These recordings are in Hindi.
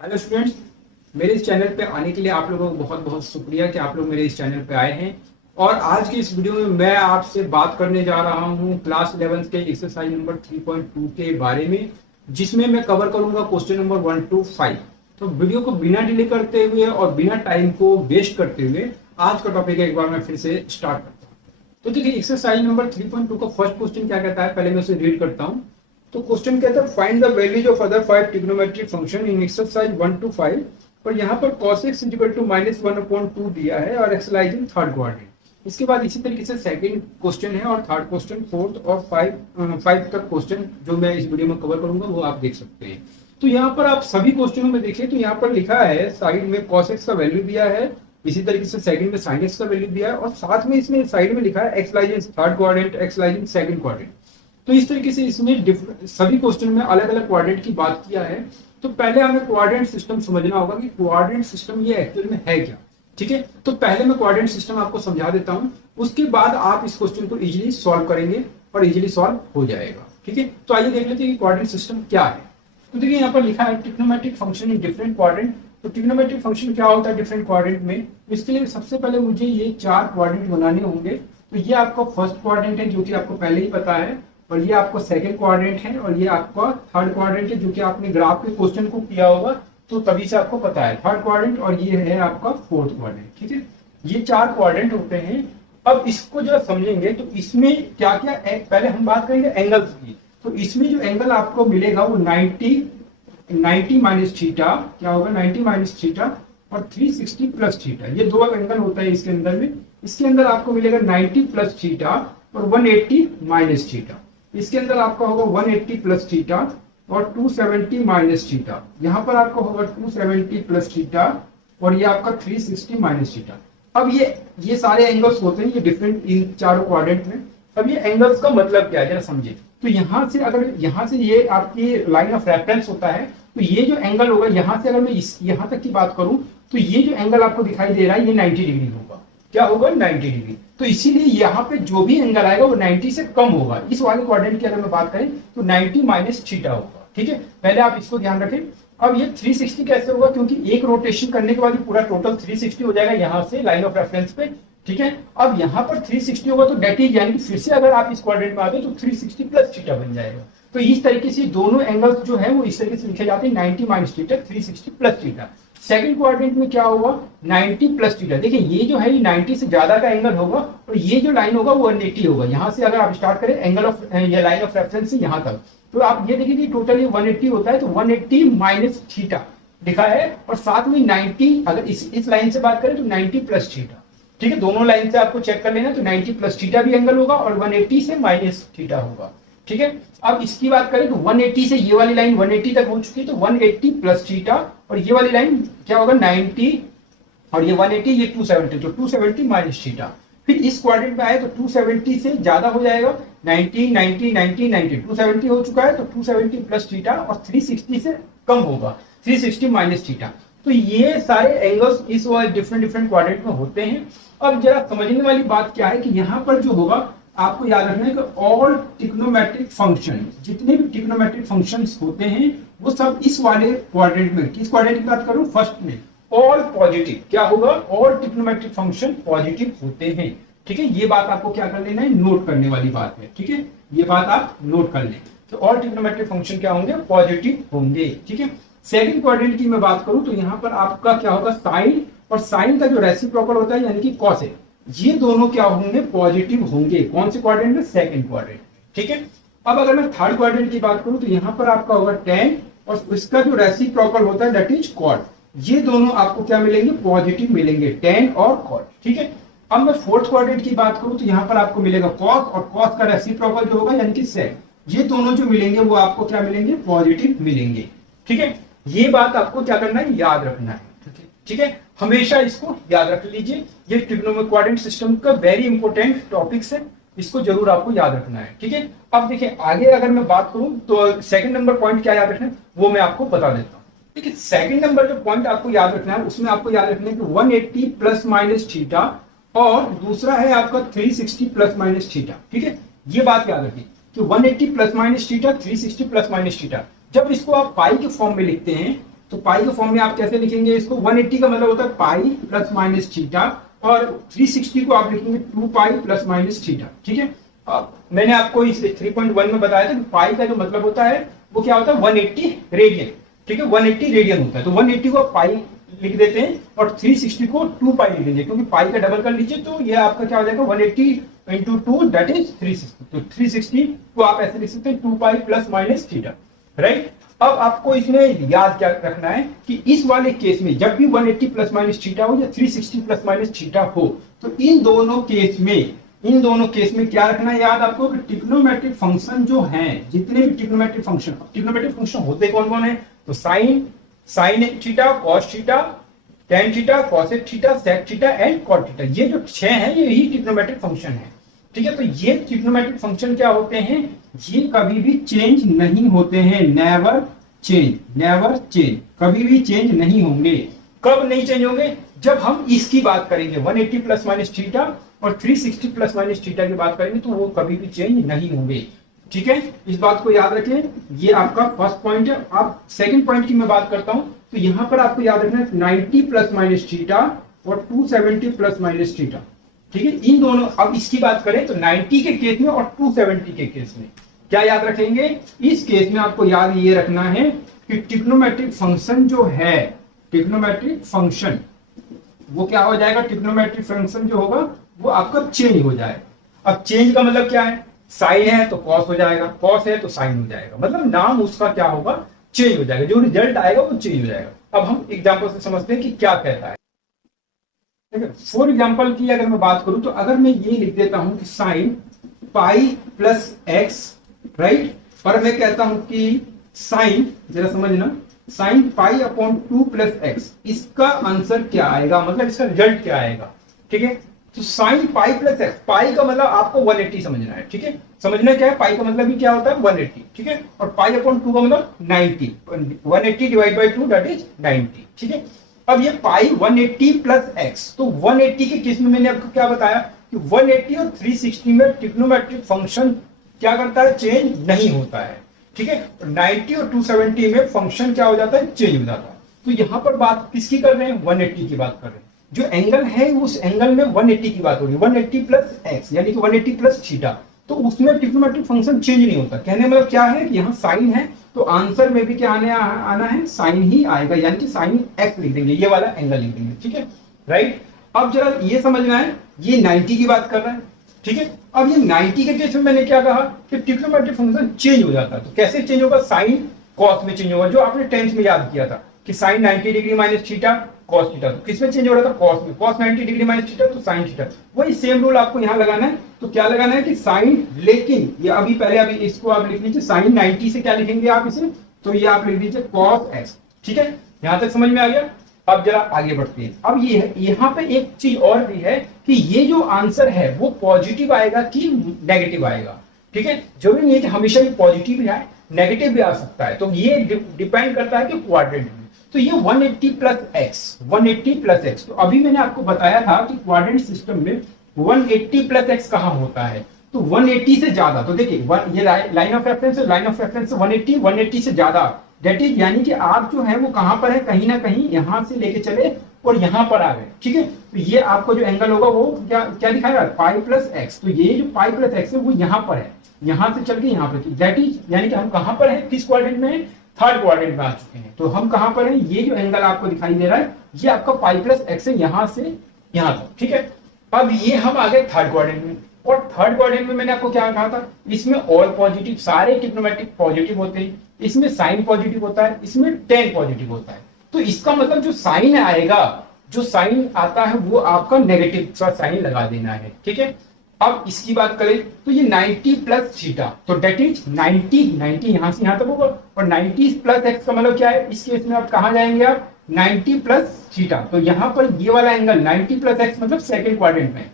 हेलो स्टूडेंट्स, मेरे इस चैनल पे आने के लिए आप लोगों को बहुत बहुत शुक्रिया कि आप लोग मेरे इस चैनल पे आए हैं। और आज की इस वीडियो में मैं आपसे बात करने जा रहा हूँ क्लास 11 के एक्सरसाइज नंबर 3.2 के बारे में, जिसमें मैं कवर करूंगा क्वेश्चन नंबर 1 to 5। तो वीडियो को बिना डिले करते हुए और बिना टाइम को वेस्ट करते हुए आज का टॉपिक एक बार मैं फिर से स्टार्ट करता हूँ। तो देखिए, एक्सरसाइज नंबर 3.2 का फर्स्ट क्वेश्चन क्या कहता है, पहले मैं उसे रीड करता हूँ। तो क्वेश्चन कहता है find the values of other 5 trigonometric function in exercise 1 to 5। और यहाँ पर cos x = -1/2 दिया है और x lies in third quadrant. इसके बाद इसी तरीके से सेकंड क्वेश्चन है और थर्ड क्वेश्चन, फोर्थ और फाइव तक क्वेश्चन जो मैं इस वीडियो में कवर करूंगा वो आप देख सकते हैं। तो यहाँ पर आप सभी क्वेश्चनों में देखिए तो यहाँ पर लिखा है साइड में cos x का वैल्यू दिया है, इसी तरीके से सेकंड में sin x का वैल्यू दिया है और साथ में इसमें साइड में लिखा है x lies in third quadrant, x lies in second quadrant. तो इस तरीके से इसमें सभी क्वेश्चन में अलग अलग क्वाड्रेंट की बात किया है। तो पहले हमें क्वाड्रेंट सिस्टम समझना होगा कि क्वाड्रेंट सिस्टम ये एक्चुअल में है क्या। ठीक है, तो पहले मैं क्वाड्रेंट सिस्टम आपको समझा देता हूं, उसके बाद आप इस क्वेश्चन को इजीली सॉल्व करेंगे और इजीली सॉल्व हो जाएगा। ठीक है, तो आइए देख लेते हैं कि क्वाड्रेंट सिस्टम क्या है। तो देखिए यहाँ पर लिखा है trigonometric function in different quadrant. तो ट्रिग्नोमेट्रिक फंक्शन क्या होता है डिफरेंट क्वाड्रेंट में, इसके लिए सबसे पहले मुझे ये 4 क्वाड्रेंट बनाने होंगे। तो ये आपका फर्स्ट क्वाड्रेंट है जो कि आपको पहले ही पता है, और ये आपका सेकंड क्वाड्रेंट है और ये आपका थर्ड क्वाड्रेंट है जो कि आपने ग्राफ के क्वेश्चन को किया होगा तो तभी से आपको पता है थर्ड क्वाड्रेंट, और ये है आपका फोर्थ क्वाड्रेंट। ठीक है, ये 4 क्वाड्रेंट होते हैं। अब इसको जब समझेंगे तो इसमें क्या क्या पहले हम बात करेंगे एंगल्स की। तो इसमें जो एंगल आपको मिलेगा वो 90 माइनस थीटा, क्या होगा 90 माइनस थीटा और 360 प्लस थीटा, ये 2 एंगल होता है इसके अंदर में। इसके अंदर आपको मिलेगा 90 प्लस थीटा और 180 माइनस थीटा। इसके अंदर आपका होगा 180 प्लस थीटा और 270 माइनस थीटा। यहाँ पर आपका होगा 270 प्लस थीटा और ये आपका 360 माइनस थीटा। अब ये सारे एंगल्स होते हैं ये डिफरेंट इन चारों क्वाड्रेंट में। अब ये एंगल्स का मतलब क्या है जरा समझे। तो यहाँ से अगर यहाँ से ये आपकी लाइन ऑफ रेफरेंस होता है, तो ये जो एंगल होगा यहाँ से अगर मैं यहाँ तक की बात करूं तो ये जो एंगल आपको दिखाई दे रहा है ये 90 डिग्री होगा। क्या होगा 90 डिग्री। तो इसीलिए यहाँ पे जो भी एंगल आएगा वो 90 से कम होगा। इस वाले क्वाड्रेंट की अगर मैं बात करें तो 90 माइनस थीटा होगा। ठीक है, पहले आप इसको ध्यान रखें। अब ये 360 कैसे होगा, क्योंकि एक रोटेशन करने के बाद पूरा टोटल 360 हो जाएगा यहाँ से लाइन ऑफ रेफरेंस पे। ठीक है, अब यहाँ पर 360 होगा तो डेट इज, यानी कि फिर से अगर आप इस क्वाड्रेंट में आ गए तो 360 प्लस थीटा बन जाएगा। तो इस तरीके से दोनों एंगल्स जो है वो इस तरीके से लिखे जाते हैं 90 minus theta 360 plus theta. Second quadrant में क्या होगा 90 प्लस थीटा। देखिए ये जो है ये 90 से ज्यादा का एंगल होगा और ये जो लाइन होगा वो 180 होगा। यहाँ से अगर आप स्टार्ट करें एंगल ऑफ ये लाइन ऑफ रेफरेंस से यहाँ तक, तो आप ये देखिए कि टोटल ये 180 होता है। तो 180 माइनस थीटा लिखा है और साथ में 90, अगर इस लाइन से बात करें तो 90 प्लस थीटा। ठीक है, दोनों लाइन से आपको चेक कर लेना। तो 90 प्लस थीटा भी एंगल होगा और 180 से माइनस थीटा होगा। ठीक है, अब इसकी बात करें तो 180 से ये वाली लाइन 180 तक हो चुकी है तो 180 प्लस थीटा और ये वाली लाइन क्या होगा 90 और ये 180 ये 270, तो 270 माइनस थीटा। फिर इस क्वाड्रेंट में आए तो 270 से ज्यादा हो जाएगा 90 90 90 90, 270 हो चुका है तो 270 प्लस थीटा और 360 से कम होगा 360 माइनस थीटा। तो ये सारे एंगल्स इस डिफरेंट क्वाड्रेंट में होते हैं। अब जरा समझने वाली बात क्या है कि यहाँ पर जो होगा आपको याद रखना है कि ऑल ट्रिग्नोमेट्रिक फंक्शन, जितने भी ट्रिग्नोमेट्रिक फंक्शंस होते हैं वो सब इस वाले क्वाड्रेंट में, किस क्वाड्रेंट की बात करूं फर्स्ट में, ऑल पॉजिटिव। क्या होगा ऑल ट्रिग्नोमेट्रिक फंक्शन पॉजिटिव होते हैं। ठीक है, ये बात आपको क्या कर लेना है, नोट करने वाली बात है। ठीक है, ये बात आप नोट कर लें। तो ऑल ट्रिग्नोमेट्रिक फंक्शन क्या होंगे, पॉजिटिव होंगे। ठीक है, सेकंड क्वाड्रेंट की मैं बात करूं तो यहाँ पर आपका क्या होगा साइन, और साइन का जो रेसिप्रोकल होता है यानी कि कॉस है, ये दोनों क्या होंगे पॉजिटिव होंगे। कौन से क्वाड्रेंट में, सेकंड क्वाड्रेंट। ठीक है, अब अगर मैं थर्ड क्वाड्रेंट की बात करूं तो यहाँ पर आपका होगा tan और इसका जो रेसिप्रोकल होता है दैट इज कॉट। ये दोनों आपको क्या मिलेंगे, पॉजिटिव मिलेंगे, tan और कॉट। ठीक है, अब मैं फोर्थ क्वाड्रेंट की बात करूं तो यहाँ पर आपको मिलेगा cos और cos का रेसिप्रोकल जो होगा यानी कि sec, ये दोनों जो मिलेंगे वो आपको क्या मिलेंगे, पॉजिटिव मिलेंगे। ठीक है, ये बात आपको क्या करना है, याद रखना है। ठीक है, हमेशा इसको याद रख लीजिए। ये ट्रिग्नोमेट्रिक क्वाड्रेंट सिस्टम का वेरी इंपॉर्टेंट टॉपिक्स है, इसको जरूर आपको याद रखना है। ठीक है, अब देखिए आगे अगर मैं बात करूं तो सेकंड नंबर पॉइंट क्या याद रखना है वो मैं आपको बता देता हूं। ठीक है, सेकंड नंबर जो पॉइंट आपको याद रखना है उसमें आपको याद रखना है कि 180 प्लस माइनस थीटा और दूसरा है आपका 360 प्लस माइनस थीटा। ठीक है, ये बात याद रखिए कि 180 plus minus theta 360 plus minus theta, जब इसको आप पाई के फॉर्म में लिखते हैं तो पाई के फॉर्म में आप कैसे लिखेंगे इसको, 180 का मतलब होता है पाई प्लस माइनस थीटा, और 360 को आप लिखेंगे 2 पाई प्लस माइनस थीटा। ठीक है, मैंने आपको इस 3.1 में बताया था कि पाई का जो मतलब होता है वो क्या होता है 180 रेडियन। ठीक है, 180 रेडियन होता है, तो 180 को पाई लिख देते हैं और 360 को 2 पाई लिख देंगे, क्योंकि पाई का डबल कर लीजिए तो ये आपका क्या हो जाएगा 180 इंटू 2 दैट इज 360। तो 360 को आप ऐसे लिख सकते हैं 2 pi plus minus theta, right. अब आपको इसमें याद क्या रखना है कि इस वाले केस में जब भी 180 प्लस माइनस थीटा हो या 360 प्लस माइनस थीटा हो, तो इन दोनों केस में क्या रखना है याद आपको, ट्रिग्नोमेट्रिक फंक्शन जो हैं, जितने भी ट्रिग्नोमेट्रिक फंक्शन होते कौन कौन है, तो sine theta, cos theta, tan theta, cosec theta, sec theta and cot theta, ये जो 6 हैं ये ही ट्रिग्नोमेट्रिक फंक्शन है। ठीक है, तो ये ट्रिग्नोमेट्रिक फंक्शन क्या होते हैं, ये कभी भी चेंज नहीं होते हैं, नेवर चेंज, कभी भी चेंज नहीं होंगे। कब नहीं चेंज होंगे, जब हम इसकी बात करेंगे 180 प्लस माइनस थीटा और 360 प्लस माइनस थीटा की बात करेंगे तो वो कभी भी चेंज नहीं होंगे। ठीक है, इस बात को याद रखें, ये आपका फर्स्ट पॉइंट है। अब सेकंड पॉइंट की मैं बात करता हूं, तो यहां पर आपको याद रखना है 90 प्लस माइनस थीटा और 270 प्लस माइनस थीटा। ठीक है, इन दोनों, अब इसकी बात करें तो 90 के केस में और 270 के केस में क्या याद रखेंगे, इस केस में आपको याद ये रखना है कि ट्रिग्नोमेट्रिक फंक्शन जो है, ट्रिग्नोमेट्रिक फंक्शन वो क्या हो जाएगा, ट्रिग्नोमेट्रिक फंक्शन जो होगा वो आपका चेंज हो जाएगा। अब चेंज का मतलब क्या है, साइन है तो कॉस हो जाएगा, कॉस है तो साइन हो जाएगा, मतलब नाम उसका क्या होगा, चेंज हो जाएगा, जो रिजल्ट आएगा वो चेंज हो जाएगा। अब हम एग्जांपल से समझते हैं कि क्या कहता है। ठीक है, फॉर एग्जांपल की अगर मैं बात करूं तो अगर मैं ये लिख देता हूं कि sine pi plus x, right, और मैं कहता हूं कि साइन, जरा समझना, sine pi upon 2 plus x, इसका आंसर क्या आएगा, मतलब इसका रिजल्ट क्या आएगा। ठीक है, तो साइन पाई प्लस एक्स, पाई का मतलब आपको 180 समझना है। ठीक है, समझना क्या है, पाई का मतलब भी क्या होता है 180। ठीक है, और पाई अपॉन 2 का मतलब 90, 180 डिवाइड बाई 2 दैट इज 90। ठीक है, अब ये पाई 180 प्लस एक्स, तो 180 के केस में मैंने आपको क्या बताया कि 180 और 360 में ट्रिग्नोमेट्रिक फंक्शन क्या करता है, चेंज नहीं होता है। ठीक है, 90 और 270 में फंक्शन क्या हो जाता है, चेंज हो जाता है। तो यहां पर बात किसकी कर रहे हैं, 180 की बात कर रहे हैं। जो एंगल है उस एंगल में 180 की बात हो रही है, 180 प्लस एक्स यानी कि 180 प्लस थीटा, तो उसमें ट्रिग्नोमेट्रिक फंक्शन चेंज नहीं होता। कहने मतलब क्या है कि यहाँ साइन है तो आंसर में भी क्या आना है, साइन ही आएगा, यानी कि साइन एक्स लिख देंगे, ये वाला एंगल लिख देंगे। ठीक है, राइट। अब जरा ये समझना है, ये 90 की बात कर रहा है। ठीक है, अब ये 90 के केस में मैंने क्या कहा कि ट्रिग्नोमेट्रिक फंक्शन चेंज हो जाता है। तो कैसे चेंज होगा, साइन कॉस में चेंज होगा, जो आपने 10th में याद किया था कि sine 90 degree minus theta cos theta, तो किसमें चेंज हो रहा था, कॉस में, कॉस 90 डिग्री माइनस थीटा तो साइन थीटा। वही सेम रूल आपको यहाँ लगाना है। तो क्या लगाना है कि साइन, लेकिन ये अभी पहले अभी इसको आप लिख लीजिए, साइन 90 से क्या लिखेंगे आप इसे, तो ये आप लिख लीजिए कॉस एक्स। ठीक है, यहां तक समझ में आ गया। अब जरा आगे बढ़ते हैं। अब ये यहाँ पे एक चीज और भी है कि ये जो आंसर है वो पॉजिटिव आएगा कि नेगेटिव आएगा। ठीक है, जरूरी नहीं है कि हमेशा ये पॉजिटिव ही आए, नेगेटिव भी आ सकता है, तो ये डिपेंड करता है कि क्वाड्रेंट में। तो ये 180 प्लस एक्स, 180 प्लस एक्स, तो अभी मैंने आपको बताया था कि क्वाड्रेंट सिस्टम में 180 प्लस एक्स कहां होता है, तो 180 से ज्यादा। तो देखिए ये लाइन ऑफ रेफरेंस है, लाइन ऑफ रेफरेंस 180 से ज्यादा, दैट इज यानी कि आप जो है वो कहां पर है, कहीं ना कहीं यहां से लेके चले और यहां पर आ गए। ठीक है, तो ये आपको जो एंगल होगा वो क्या क्या दिखाएगा, पाई प्लस एक्स। तो ये जो पाई प्लस एक्स है वो यहां पर है, यहां से चल के यहां पर, दैट इज यानी कि हम कहां पर है, किस क्वाड्रेंट में है, थर्ड क्वाड्रेंट में आ चुके हैं। तो हम कहां पर है, ये जो एंगल आपको दिखाई दे रहा है ये आपका पाई प्लस एक्स है, यहां से यहां तक। ठीक है, अब ये हम आ गए थर्ड क्वाड्रेंट में, और थर्ड क्वाड्रेंट में मैंने आपको क्या कहा था, इसमें ऑल पॉजिटिव, सारे ट्रिग्नोमेट्रिक पॉजिटिव होते हैं, इसमें साइन पॉजिटिव होता है, इसमें टेन पॉजिटिव होता है। तो इसका मतलब जो साइन आएगा, जो साइन आता है वो आपका नेगेटिव सा साइन लगा देना है। ठीक है, अब इसकी बात करें तो ये 90 प्लस थीटा, तो डेट इज 90 यहां से यहां तक होगा, और 90 प्लस एक्स का मतलब क्या है, इस केस में आप कहां जाएंगे, आप 90 प्लस थीटा। तो यहां पर ये वाला एंगल 90 प्लस एक्स मतलब सेकंड क्वाड्रेंट में,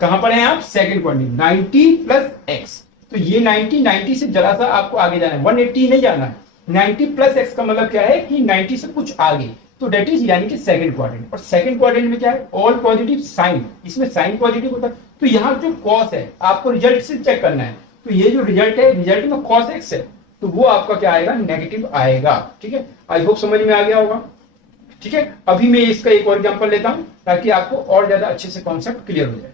कहां पर हैं आप, सेकंड क्वाड्रेंट, 90 प्लस एक्स। तो ये 90 से जरा सा आपको आगे जाना है, 180 नहीं जाना है। 90 प्लस एक्स का मतलब क्या है कि 90 से कुछ आगे, तो डेट इज यानी कि सेकंड क्वाड्रेंट। और सेकंड क्वाड्रेंट में क्या है, ऑल पॉजिटिव साइन, इसमें साइन पॉजिटिव होता है। तो यहाँ जो कॉस है आपको रिजल्ट से चेक करना है, तो ये जो रिजल्ट है, रिजल्ट में कॉस एक्स है, तो वो आपका क्या आएगा, नेगेटिव आएगा। ठीक है, आई होप समझ में आ गया होगा। ठीक है, अभी मैं इसका एक और एग्जांपल लेता हूं ताकि आपको और ज्यादा अच्छे से कॉन्सेप्ट क्लियर हो जाए।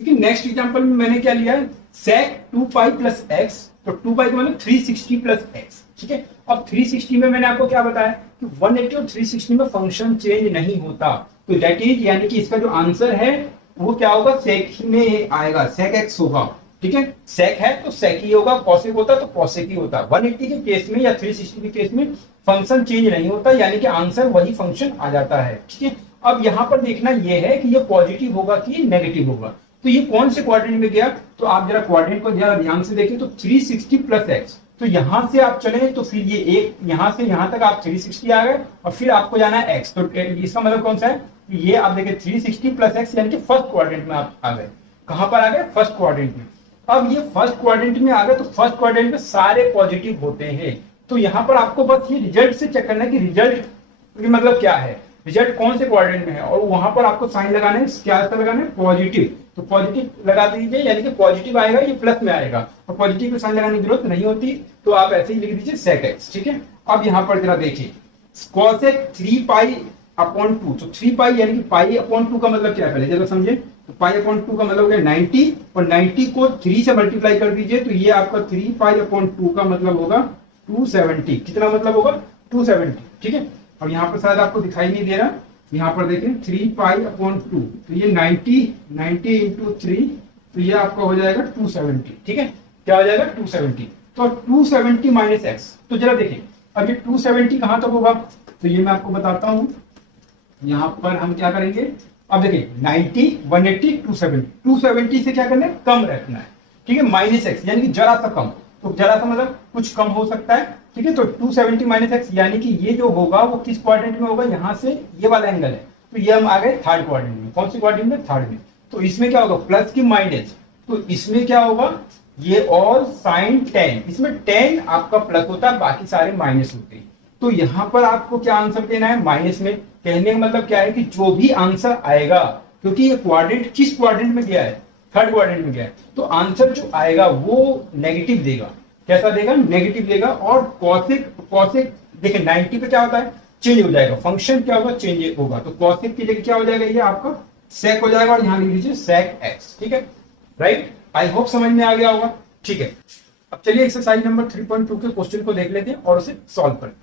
लेकिन नेक्स्ट एग्जांपल में मैंने क्या लिया है, sec 2 पाई प्लस एक्स, तो 2 पाई का मतलब 360 प्लस एक्स। ठीक है, अब 360 में मैंने आपको क्या बताया कि 180 और 360 में फंक्शन चेंज नहीं होता, तो दैट इज यानी कि इसका जो आंसर है वो क्या होगा, सेक में आएगा, सेक एक्स होगा। ठीक है, सेक है तो सेक ही होगा, कॉसेक होता तो कॉसेक ही होता। 180 के केस में या 360 के केस में फंक्शन चेंज नहीं होता, यानी कि आंसर वही फंक्शन आ जाता है। ठीक है, अब यहां पर देखना यह है कि ये पॉजिटिव होगा कि नेगेटिव होगा। तो ये कौन से क्वाड्रेंट में गया, तो आप जरा क्वाड्रेंट को जरा ध्यान से देखिए, तो 360 प्लस एक्स, तो यहां से आप चले तो फिर ये एक यहां से यहां तक आप 360 आ गए और फिर आपको जाना है एक्स, तो इसका मतलब कौन सा है, ये आप देखिए 360 प्लस एक्स यानी कि फर्स्ट क्वाड्रेंट में आप आ गए। कहां पर आ गए, फर्स्ट क्वाड्रेंट में। अब ये फर्स्ट क्वाड्रेंट में आ गए तो फर्स्ट क्वाड्रेंट में सारे पॉजिटिव होते हैं, तो यहां पर आपको बस ये रिजल्ट से चेक करना है कि रिजल्ट मतलब क्या है, रिजल्ट कौन से क्वाड्रेंट में है, और वहां पर आपको साइन लगाना है, क्या लगाना है, पॉजिटिव, तो पॉजिटिव लगा दीजिए, यानी कि पॉजिटिव आएगा ये प्लस में आएगा, और पॉजिटिव को साइन लगाने की जरूरत नहीं होती, तो आप ऐसे ही लिख दीजिए सेक एक्स। ठीक है, अब यहाँ पर जरा देखिए कॉसेक 3 पाई अपॉन 2, तो 3 पाई यानी कि पाई अपॉन 2 का मतलब क्या है, पहले जरा समझे, तो पाई अपॉन 2 का मतलब हो गया 90, और 90 को 3 से मल्टीप्लाई कर दीजिए, तो ये आपका 3 पाई अपॉन 2 का मतलब होगा 270, कितना मतलब होगा 270। ठीक है, अब यहाँ पर शायद आपको दिखाई नहीं दे रहा, यहाँ पर देखें 3 पाई अपॉन 2, तो ये 90 इंटू 3, तो ये आपका हो जाएगा 270। ठीक है, क्या हो जाएगा 270, तो 270 माइनस एक्स, तो जरा देखें अब ये 270 कहां तक होगा, तो ये मैं आपको बताता हूं, यहां पर हम क्या करेंगे, अब देखिए 90 180 270 से क्या करना है, कम रखना है। ठीक है, माइनस एक्स यानी कि जरा सा कम, तो जरा सा मतलब कुछ कम हो सकता है। ठीक है, तो 270 माइनस एक्स यानी कि ये जो होगा वो किस क्वाड्रेंट में होगा, यहां से ये वाला एंगल है, तो ये हम आ गए थर्ड क्वाड्रेंट में। कौन सी क्वाड्रेंट में, थर्ड में। तो इसमें क्या होगा, प्लस की माइनस, तो इसमें क्या होगा, ये और साइन 10, इसमें 10 आपका प्लस होता है, बाकी सारे माइनस होते हैं। तो यहां पर आपको क्या आंसर देना है, माइनस में। कहने का मतलब क्या है कि जो भी आंसर आएगा, क्योंकि ये क्वाड्रेंट किस क्वाड्रेंट में गया है, थर्ड क्वाड्रेंट में गया है, तो आंसर जो आएगा वो नेगेटिव देगा। कैसा देगा, नेगेटिव देगा। और कॉसेक देखिए 90 पे क्या होता है, चेंज हो जाएगा, फंक्शन क्या होगा, चेंज होगा, तो कॉसेक की जगह क्या हो जाएगा, ये आपका सेक हो जाएगा, और यहां लिख लीजिए सेक एक्स। ठीक है, राइट, आई होप समझ में आ गया होगा। ठीक है, अब चलिए एक्सरसाइज नंबर 3.2 के क्वेश्चन को देख लेते हैं और उसे सॉल्व करते हैं।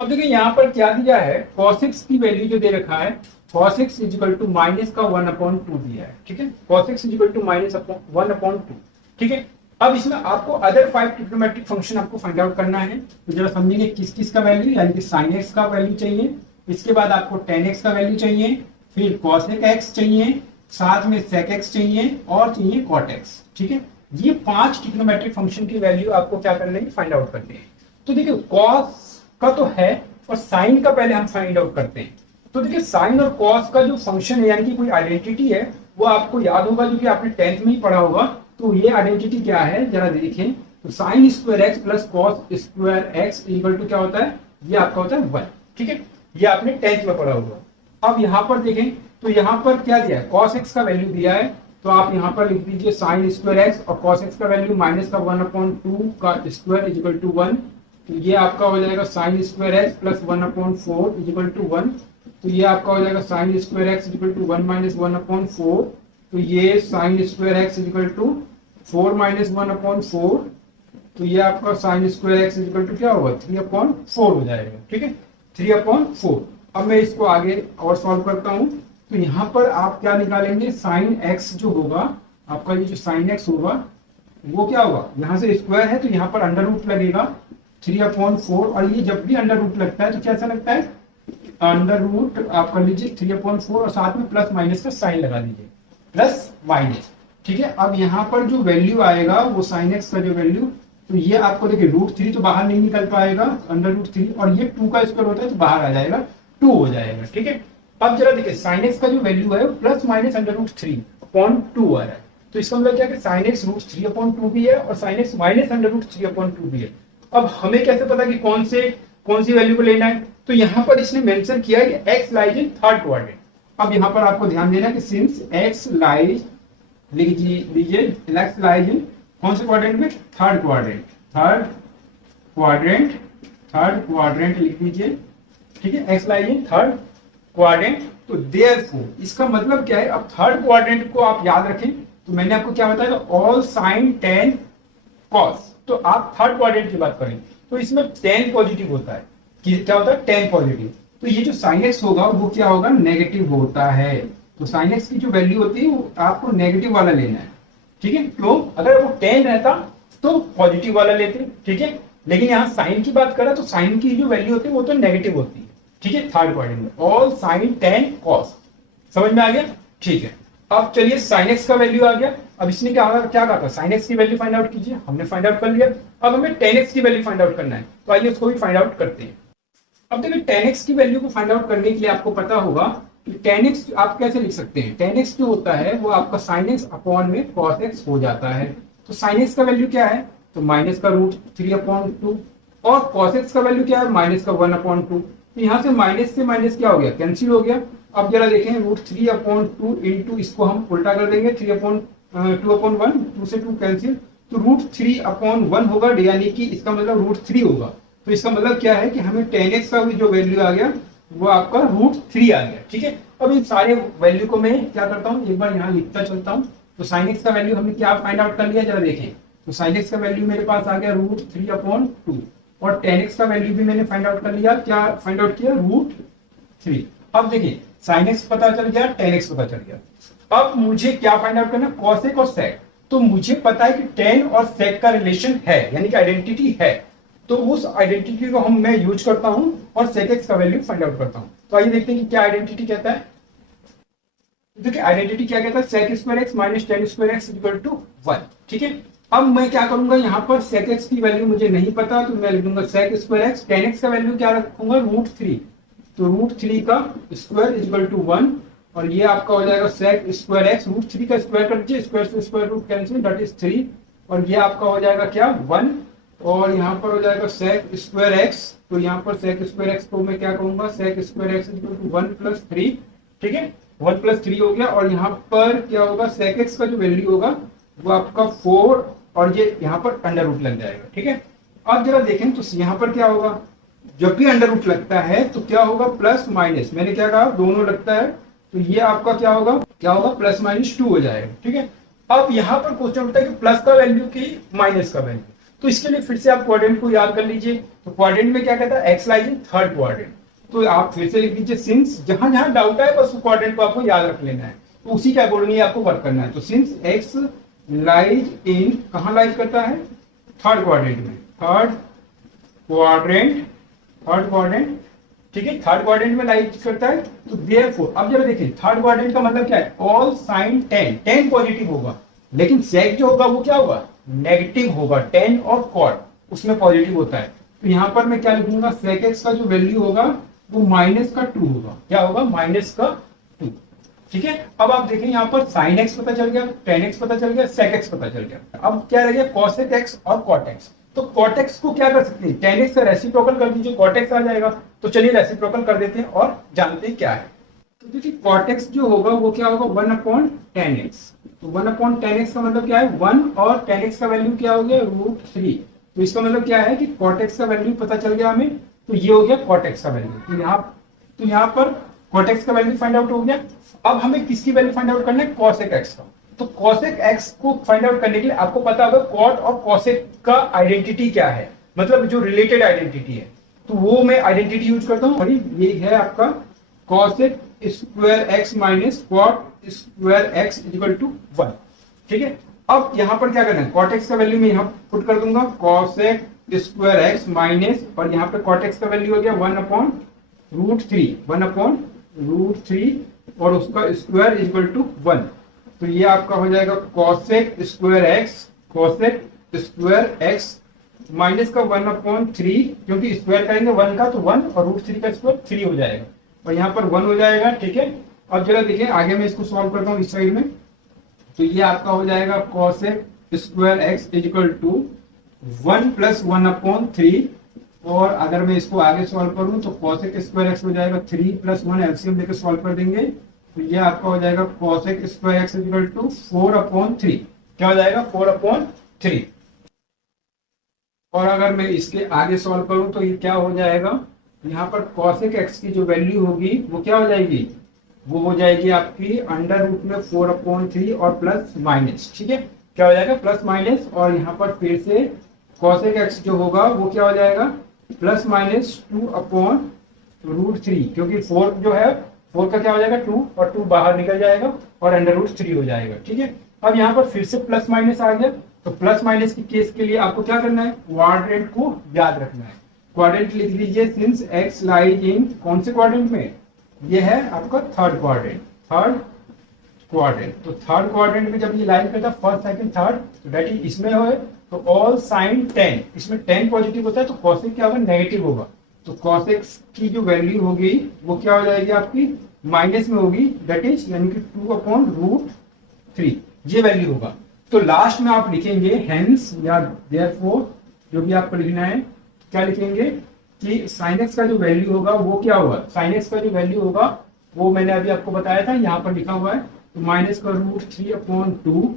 अब देखिए यहाँ पर क्या दिया है, cos x की वैल्यू जो दे रखा है, cos x is equal to minus का 1/2 दिया है। ठीक है, cos x is equal to minus 1/2। ठीक है, अब इसमें आपको अदर 5 ट्रिग्नोमेट्रिक फंक्शन आपको फाइंड आउट करना है, तो जरा समझेंगे किस किस का वैल्यू, यानी कि sin x का वैल्यू चाहिए, इसके बाद आपको tan x का वैल्यू चाहिए, फिर cosec x चाहिए, साथ में sec x चाहिए, और चाहिए cot x। ठीक है, ये 5 ट्रिग्नोमेट्रिक फंक्शन की वैल्यू आपको क्या करनी है, फाइंड आउट करनी है। तो देखिए cos का तो है, और साइन का पहले हम फाइंड आउट करते हैं। तो देखिए साइन और कॉस का जो फंक्शन है, यानी कि कोई आइडेंटिटी है, वो आपको याद होगा, जो कि आपने 10th में ही पढ़ा होगा। तो ये आइडेंटिटी क्या है, जरा देखें, तो sine square x plus cos square x equal to क्या होता है, ये आपका होता है 1। ठीक है, ये आपने 10th में पढ़ा होगा। अब यहाँ पर देखें, तो यहाँ पर क्या दिया है, कॉस एक्स का वैल्यू दिया है, तो आप यहाँ पर लिख दीजिए साइन स्क्वायर एक्स, और कॉस एक्स का वैल्यू माइनस का 1/2 का स्क्वायर इक्वल टू 1, तो ये आपका हो जाएगा sine square x plus 1/4 equal to 1, तो ये आपका हो जाएगा sine square x equal to 1 minus 1/4, तो ये sine square x equal to 4 minus 1/4, तो ये आपका sine square x equal to क्या होगा, 3/4 हो जाएगा। ठीक है, 3/4। अब मैं इसको आगे और सॉल्व करता हूँ, तो यहाँ पर आप क्या निकालेंगे, साइन एक्स जो होगा आपका, ये जो साइन एक्स होगा वो क्या होगा, यहाँ से स्क्वायर है तो यहाँ पर अंडर रूट लगेगा 3/4, और ये जब भी अंडर रूट लगता है तो कैसा लगता है, अंडर रूट आप कर लीजिए 3/4, और साथ में प्लस माइनस का साइन लगा दीजिए, प्लस माइनस। ठीक है, अब यहाँ पर जो वैल्यू आएगा वो साइन एक्स का जो वैल्यू, तो ये आपको देखिए √3 तो बाहर नहीं निकल पाएगा, अंडर √3, और ये 2 का स्क्वायर होता है तो बाहर आ जाएगा, 2 हो जाएगा। ठीक है, अब जरा देखिए साइन एक्स का जो वैल्यू है प्लस माइनस अंडर √3/2 आ रहा है, तो इसका मतलब क्या है कि साइन एक्स √3/2 भी है, और साइन एक्स माइनस अंडर √3/2 भी है। अब हमें कैसे पता कि कौन सी वैल्यू को लेना है, तो यहाँ पर इसने मेंशन किया है कि x lies in third quadrant. अब यहाँ पर आपको ध्यान देना कि सिंस x लाइज, लिख लीजिए x लाइज इन कौन से क्वाड्रेंट में, थर्ड क्वाड्रेंट। थर्ड क्वाड्रेंट लिख दीजिए, ठीक है, एक्स लाइए थर्ड क्वाड्रेंट। तो देयरफॉर इसका मतलब क्या है, अब थर्ड क्वाड्रेंट को आप याद रखें, तो मैंने आपको क्या बताया, ऑल साइन टेन कॉस। तो आप थर्ड क्वाड्रेंट की बात करें तो इसमें टेन पॉजिटिव होता है, क्या होता है, टेन पॉजिटिव। तो ये जो साइन एक्स होगा वो क्या होगा, नेगेटिव होता है। तो साइन एक्स की जो वैल्यू होती है वो आपको नेगेटिव वाला लेना है, ठीक है। तो अगर वो 10 रहता तो पॉजिटिव वाला लेते, ठीक है, लेकिन यहाँ साइन की बात करें तो साइन की जो वैल्यू होती है वो तो नेगेटिव होती है, ठीक है, थर्ड क्वाड्रेंट में ऑल साइन 10 कॉस। समझ में आ गया, ठीक है। अब चलिए साइन एक्स का वैल्यू आ गया। अब इसने क्या कहा था, साइन एक्स की वैल्यू फाइंड आउट कीजिए, हमने फाइंड आउट कर लिया। अब हमें 10x की वैल्यू फाइंड आउट करना है, तो आइए उसको भी फाइंड आउट करते हैं। अब देखिए 10x की वैल्यू को फाइंड आउट करने के लिए आपको पता होगा कि 10x आप कैसे लिख सकते हैं। 10x जो होता है वो आपका sin x अपॉन में cos x हो जाता है। तो sin x का वैल्यू क्या है, तो माइनस का रूट 3/2, और cos x का वैल्यू क्या है, माइनस का 1/2। तो यहाँ से माइनस क्या हो गया, कैंसिल हो गया। अब जरा देखें, रूट 3/2 इंटू इसको हम उल्टा कर देंगे, 2/1, 2 से 2 कैंसिल, तो रूट 3/1 होगा, यानी कि इसका मतलब रूट 3 होगा। तो इसका मतलब क्या है कि हमें 10x का भी जो वैल्यू आ गया वो आपका रूट 3 आ गया, ठीक है। अब इन सारे वैल्यू को मैं क्या करता हूँ, एक बार यहाँ लिखता चलता हूँ। तो साइन एक्स का वैल्यू हमने क्या फाइंड आउट कर लिया, जरा देखें। तो साइन एक्स का वैल्यू मेरे पास आ गया रूट 3/2, और 10x का वैल्यू भी मैंने फाइंड आउट कर लिया, क्या फाइंड आउट किया, रूट 3। अब देखिए साइन एक्स पता चल गया, 10x पता चल गया। अब मुझे क्या फाइंड आउट करना, कॉसेक और सेक। तो मुझे पता है कि 10 और सेक का रिलेशन है, यानी कि आइडेंटिटी है। तो उस आइडेंटिटी को मैं यूज करता हूं और सेक एक्स का वैल्यू फाइंड आउट करता हूं। तो आइए देखते हैं कि क्या आइडेंटिटी कहता है। देखिए आइडेंटिटी क्या कहता है, sec square x minus 10 square x equal to 1, ठीक है। अब मैं क्या करूंगा, यहाँ पर सेक एक्स की वैल्यू मुझे नहीं पता, तो मैं लिख दूंगा सेक स्क्वायर एक्स, 10x का वैल्यू क्या रखूंगा, रूट 3। तो रूट 3 का स्क्वायर इक्वल टू 1, और ये आपका हो जाएगा सेक स्क्वायर एक्स, रूट 3 का स्क्वायर कर दीजिए, स्क्वायर से square root cancel, that is 3, और ये आपका हो जाएगा क्या, 1, और यहाँ पर हो जाएगा सेक स्क्वायर एक्स। तो यहाँ पर सेक स्क्वायर एक्स को मैं क्या कहूंगा, sec square x equal to 1 + 3, ठीक है, 1 + 3 हो गया। और यहाँ पर क्या होगा, सेक एक्स का जो वैल्यू होगा वो आपका 4, और ये यहाँ पर अंडर रूट लग जाएगा, ठीक है। अब जरा देखें तो यहाँ पर क्या होगा, जब भी अंडर रूट लगता है तो क्या होगा, प्लस माइनस, मैंने क्या कहा, दोनों लगता है, तो ये आपका क्या होगा +-2 हो जाएगा, ठीक है। अब यहाँ पर क्वेश्चन उठता है कि प्लस का वैल्यू की माइनस का वैल्यू, तो इसके लिए फिर से आप क्वाड्रेंट को याद कर लीजिए। तो क्वाड्रेंट में क्या कहता है, x lies in third quadrant. तो आप फिर से लिख दीजिए, सिंस जहां जहां डाउट है बस क्वाड्रेंट को आपको याद रख लेना है, तो उसी के अकॉर्डिंग आपको वर्क करना है। तो सिंस एक्स लाइज इन, कहां लाइज करता है, थर्ड क्वाड्रेंट में, थर्ड क्वाड्रेंट, ठीक है, थर्ड क्वाड्रेंट में लाइज करता है। तो देयरफॉर अब जरा देखिए, थर्ड क्वाड्रेंट का मतलब क्या है, ऑल साइन 10 पॉजिटिव होगा, लेकिन सेक जो होगा वो क्या होगा, नेगेटिव होगा। 10 और कॉट उसमें पॉजिटिव होता है। तो यहाँ पर मैं क्या लिखूंगा, सेक एक्स का जो वैल्यू होगा वो -2 होगा, क्या होगा, -2, ठीक है। अब आप देखें यहाँ पर साइन एक्स पता चल गया, 10x पता चल गया, सेक एक्स पता चल गया। अब क्या रह गया, कॉसेक एक्स और कॉट एक्स। तो कॉट एक्स को क्या कर सकते हैं, 10x का रेसिप्रोकल कर दीजिए, कॉट एक्स आ जाएगा। तो चलिए रेसिप्रोकल कर देते हैं और जानते हैं क्या है। तो देखिए कॉट एक्स जो होगा वो क्या होगा, 1/10x। तो 1/10x का मतलब क्या है, 1, और 10x का वैल्यू क्या हो गया, √3। तो इसका मतलब क्या है कि कॉट एक्स का वैल्यू पता चल गया हमें, तो ये हो गया कॉट एक्स का वैल्यू। तो यहाँ पर कॉट एक्स का वैल्यू फाइंड आउट हो गया। अब हमें किसकी वैल्यू फाइंड आउट करना है, कॉसेक एक्स का। तो कॉसेक एक्स को फाइंड आउट करने के लिए आपको पता होगा कॉट और कॉसेक का आइडेंटिटी क्या है, मतलब जो रिलेटेड आइडेंटिटी है, तो वो मैं आइडेंटिटी यूज करता हूँ। ये है आपका cosec square x minus cot square x equal to 1, ठीक है। अब यहाँ पर क्या करना है, कॉट एक्स का वैल्यू मैं यहाँ पुट कर दूंगा, कॉसेक स्क्वायर एक्स माइनस, और यहाँ पे कॉट एक्स का वैल्यू हो गया 1/√3, और उसका स्क्वायर इक्वल टू 1। तो ये आपका हो जाएगा कॉसेक स्क्वायर एक्स माइनस का 1/3, क्योंकि स्क्वायर करेंगे 1 का तो 1, और √3 का स्क्वायर 3 हो जाएगा, और यहाँ पर 1 हो जाएगा, ठीक है। अब जरा देखिए आगे मैं इसको सॉल्व करता हूँ इस साइड में। तो ये आपका हो जाएगा cosec square x equal to 1 + 1/3, और अगर मैं इसको आगे सॉल्व करूं तो कॉसेक स्क्वायर एक्स हो जाएगा 3 + 1, एलसीएम लेकर सॉल्व कर देंगे, तो ये आपका हो जाएगा cosec square x equal to 4/3। क्या हो जाएगा, 4/3। और अगर मैं इसके आगे सॉल्व करूं तो ये क्या हो जाएगा, यहाँ पर cosec x की जो वैल्यू होगी वो क्या हो जाएगी, वो हो जाएगी आपकी अंडर रूट में 4/3 और प्लस माइनस, ठीक है, क्या हो जाएगा प्लस माइनस, और यहाँ पर फिर से cosec x जो होगा वो क्या हो जाएगा प्लस माइनस 2/√3, क्योंकि 4 जो है 4 का क्या हो जाएगा 2 और 2 बाहर निकल जाएगा और अंडर रूट 3 हो जाएगा, ठीक है। अब यहाँ पर फिर से प्लस माइनस आ गया, तो प्लस माइनस के केस के लिए आपको क्या करना है, क्वाड्रेंट को याद रखना है। क्वाड्रेंट लिख लीजिए, सिंस x लाइज इन कौन से क्वाड्रेंट में, ये है आपका थर्ड क्वाड्रेंट, तो थर्ड क्वाड्रेंट में जब ये लाइन करता है फर्स्ट सेकंड थर्ड, तो दैट इज इसमें हो तो ऑल साइन 10, इसमें 10 पॉजिटिव होता है तो cosec क्या होगा नेगेटिव होगा, तो cosec की जो वैल्यू होगी वो क्या हो जाएगी आपकी माइनस में होगी, दैट इज यानी कि 2/√3 ये वैल्यू होगा। तो लास्ट में आप लिखेंगे हेंस या देयरफॉर, जो भी आपको लिखना है, क्या लिखेंगे कि sin x का जो वैल्यू होगा वो क्या होगा, sin x का जो वैल्यू होगा वो मैंने अभी आपको बताया था, यहाँ पर लिखा हुआ है, तो -√3/2,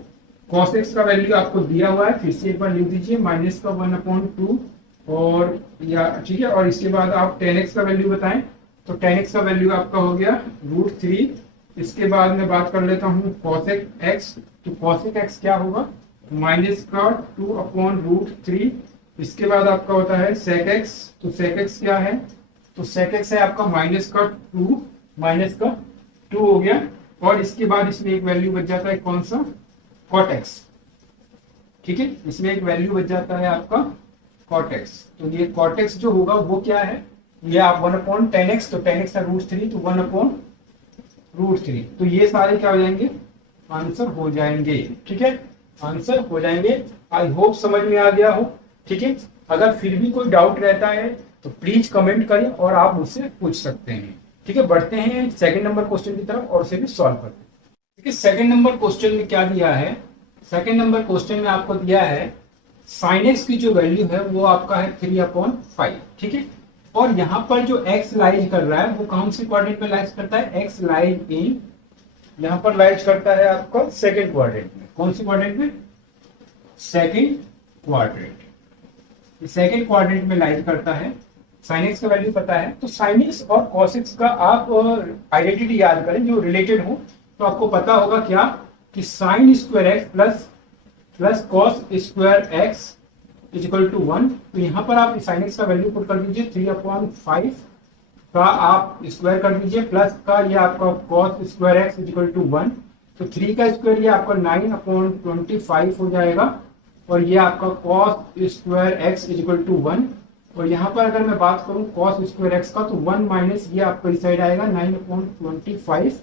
cos x का वैल्यू आपको दिया हुआ है, फिर से एक बार लिख दीजिए -1/2, और या ठीक है, और इसके बाद आप tan x का वैल्यू बताएं, तो tan x का वैल्यू आपका हो गया √3। इसके बाद मैं बात कर लेता हूँ cosec x, तो cosec x क्या होगा -2/√3। इसके बाद आपका होता है sec x, तो sec x क्या है, तो sec x है आपका -2 हो गया, और इसके बाद इसमें एक वैल्यू बच जाता है कौन सा, cot x, ठीक है, इसमें एक वैल्यू बच जाता है आपका cot x, तो ये cot x जो होगा वो क्या है, ये आप 1/10x, तो 10x का √3 तो 1/√3, तो ये सारे क्या हो जाएंगे आंसर हो जाएंगे, ठीक है, आंसर हो जाएंगे। आई होप समझ में आ गया हो, ठीक है। अगर फिर भी कोई डाउट रहता है तो प्लीज कमेंट करें और आप मुझसे पूछ सकते हैं, ठीक है। बढ़ते हैं सेकंड नंबर क्वेश्चन की तरफ और उसे भी सॉल्व करते हैं, ठीक है। सेकंड नंबर क्वेश्चन में क्या दिया है, सेकंड नंबर क्वेश्चन में आपको दिया है sin x की जो वैल्यू है वो आपका है 3/5, ठीक है, और यहाँ पर जो x लाइज कर रहा है वो कौन से क्वाड्रेंट में लाइज करता है, x लाइज इन, यहाँ पर लाइज करता है आपका सेकंड क्वाड्रेंट में, कौन सी क्वाड्रेंट में, सेकंड क्वाड्रेंट, सेकंड क्वाड्रेंट में लाइज करता है। sin x का वैल्यू पता है, तो sin x और cos x का आप आइडेंटिटी याद करें जो रिलेटेड हो, तो आपको पता होगा क्या कि sin square x plus cos square x is equal to 1, तो यहाँ पर आप sin x का वैल्यू पुट कर दीजिए 3/5 का आप स्क्वायर कर दीजिए, प्लस का ये आपका cos square x is equal to 1, तो 3 का स्क्वायर ये आपका 9/25 हो जाएगा, और ये आपका cos square x is equal to 1, और यहाँ पर अगर मैं बात करूँ cos स्क्वायर x का, तो 1 माइनस ये आपका इस साइड आएगा 9/25,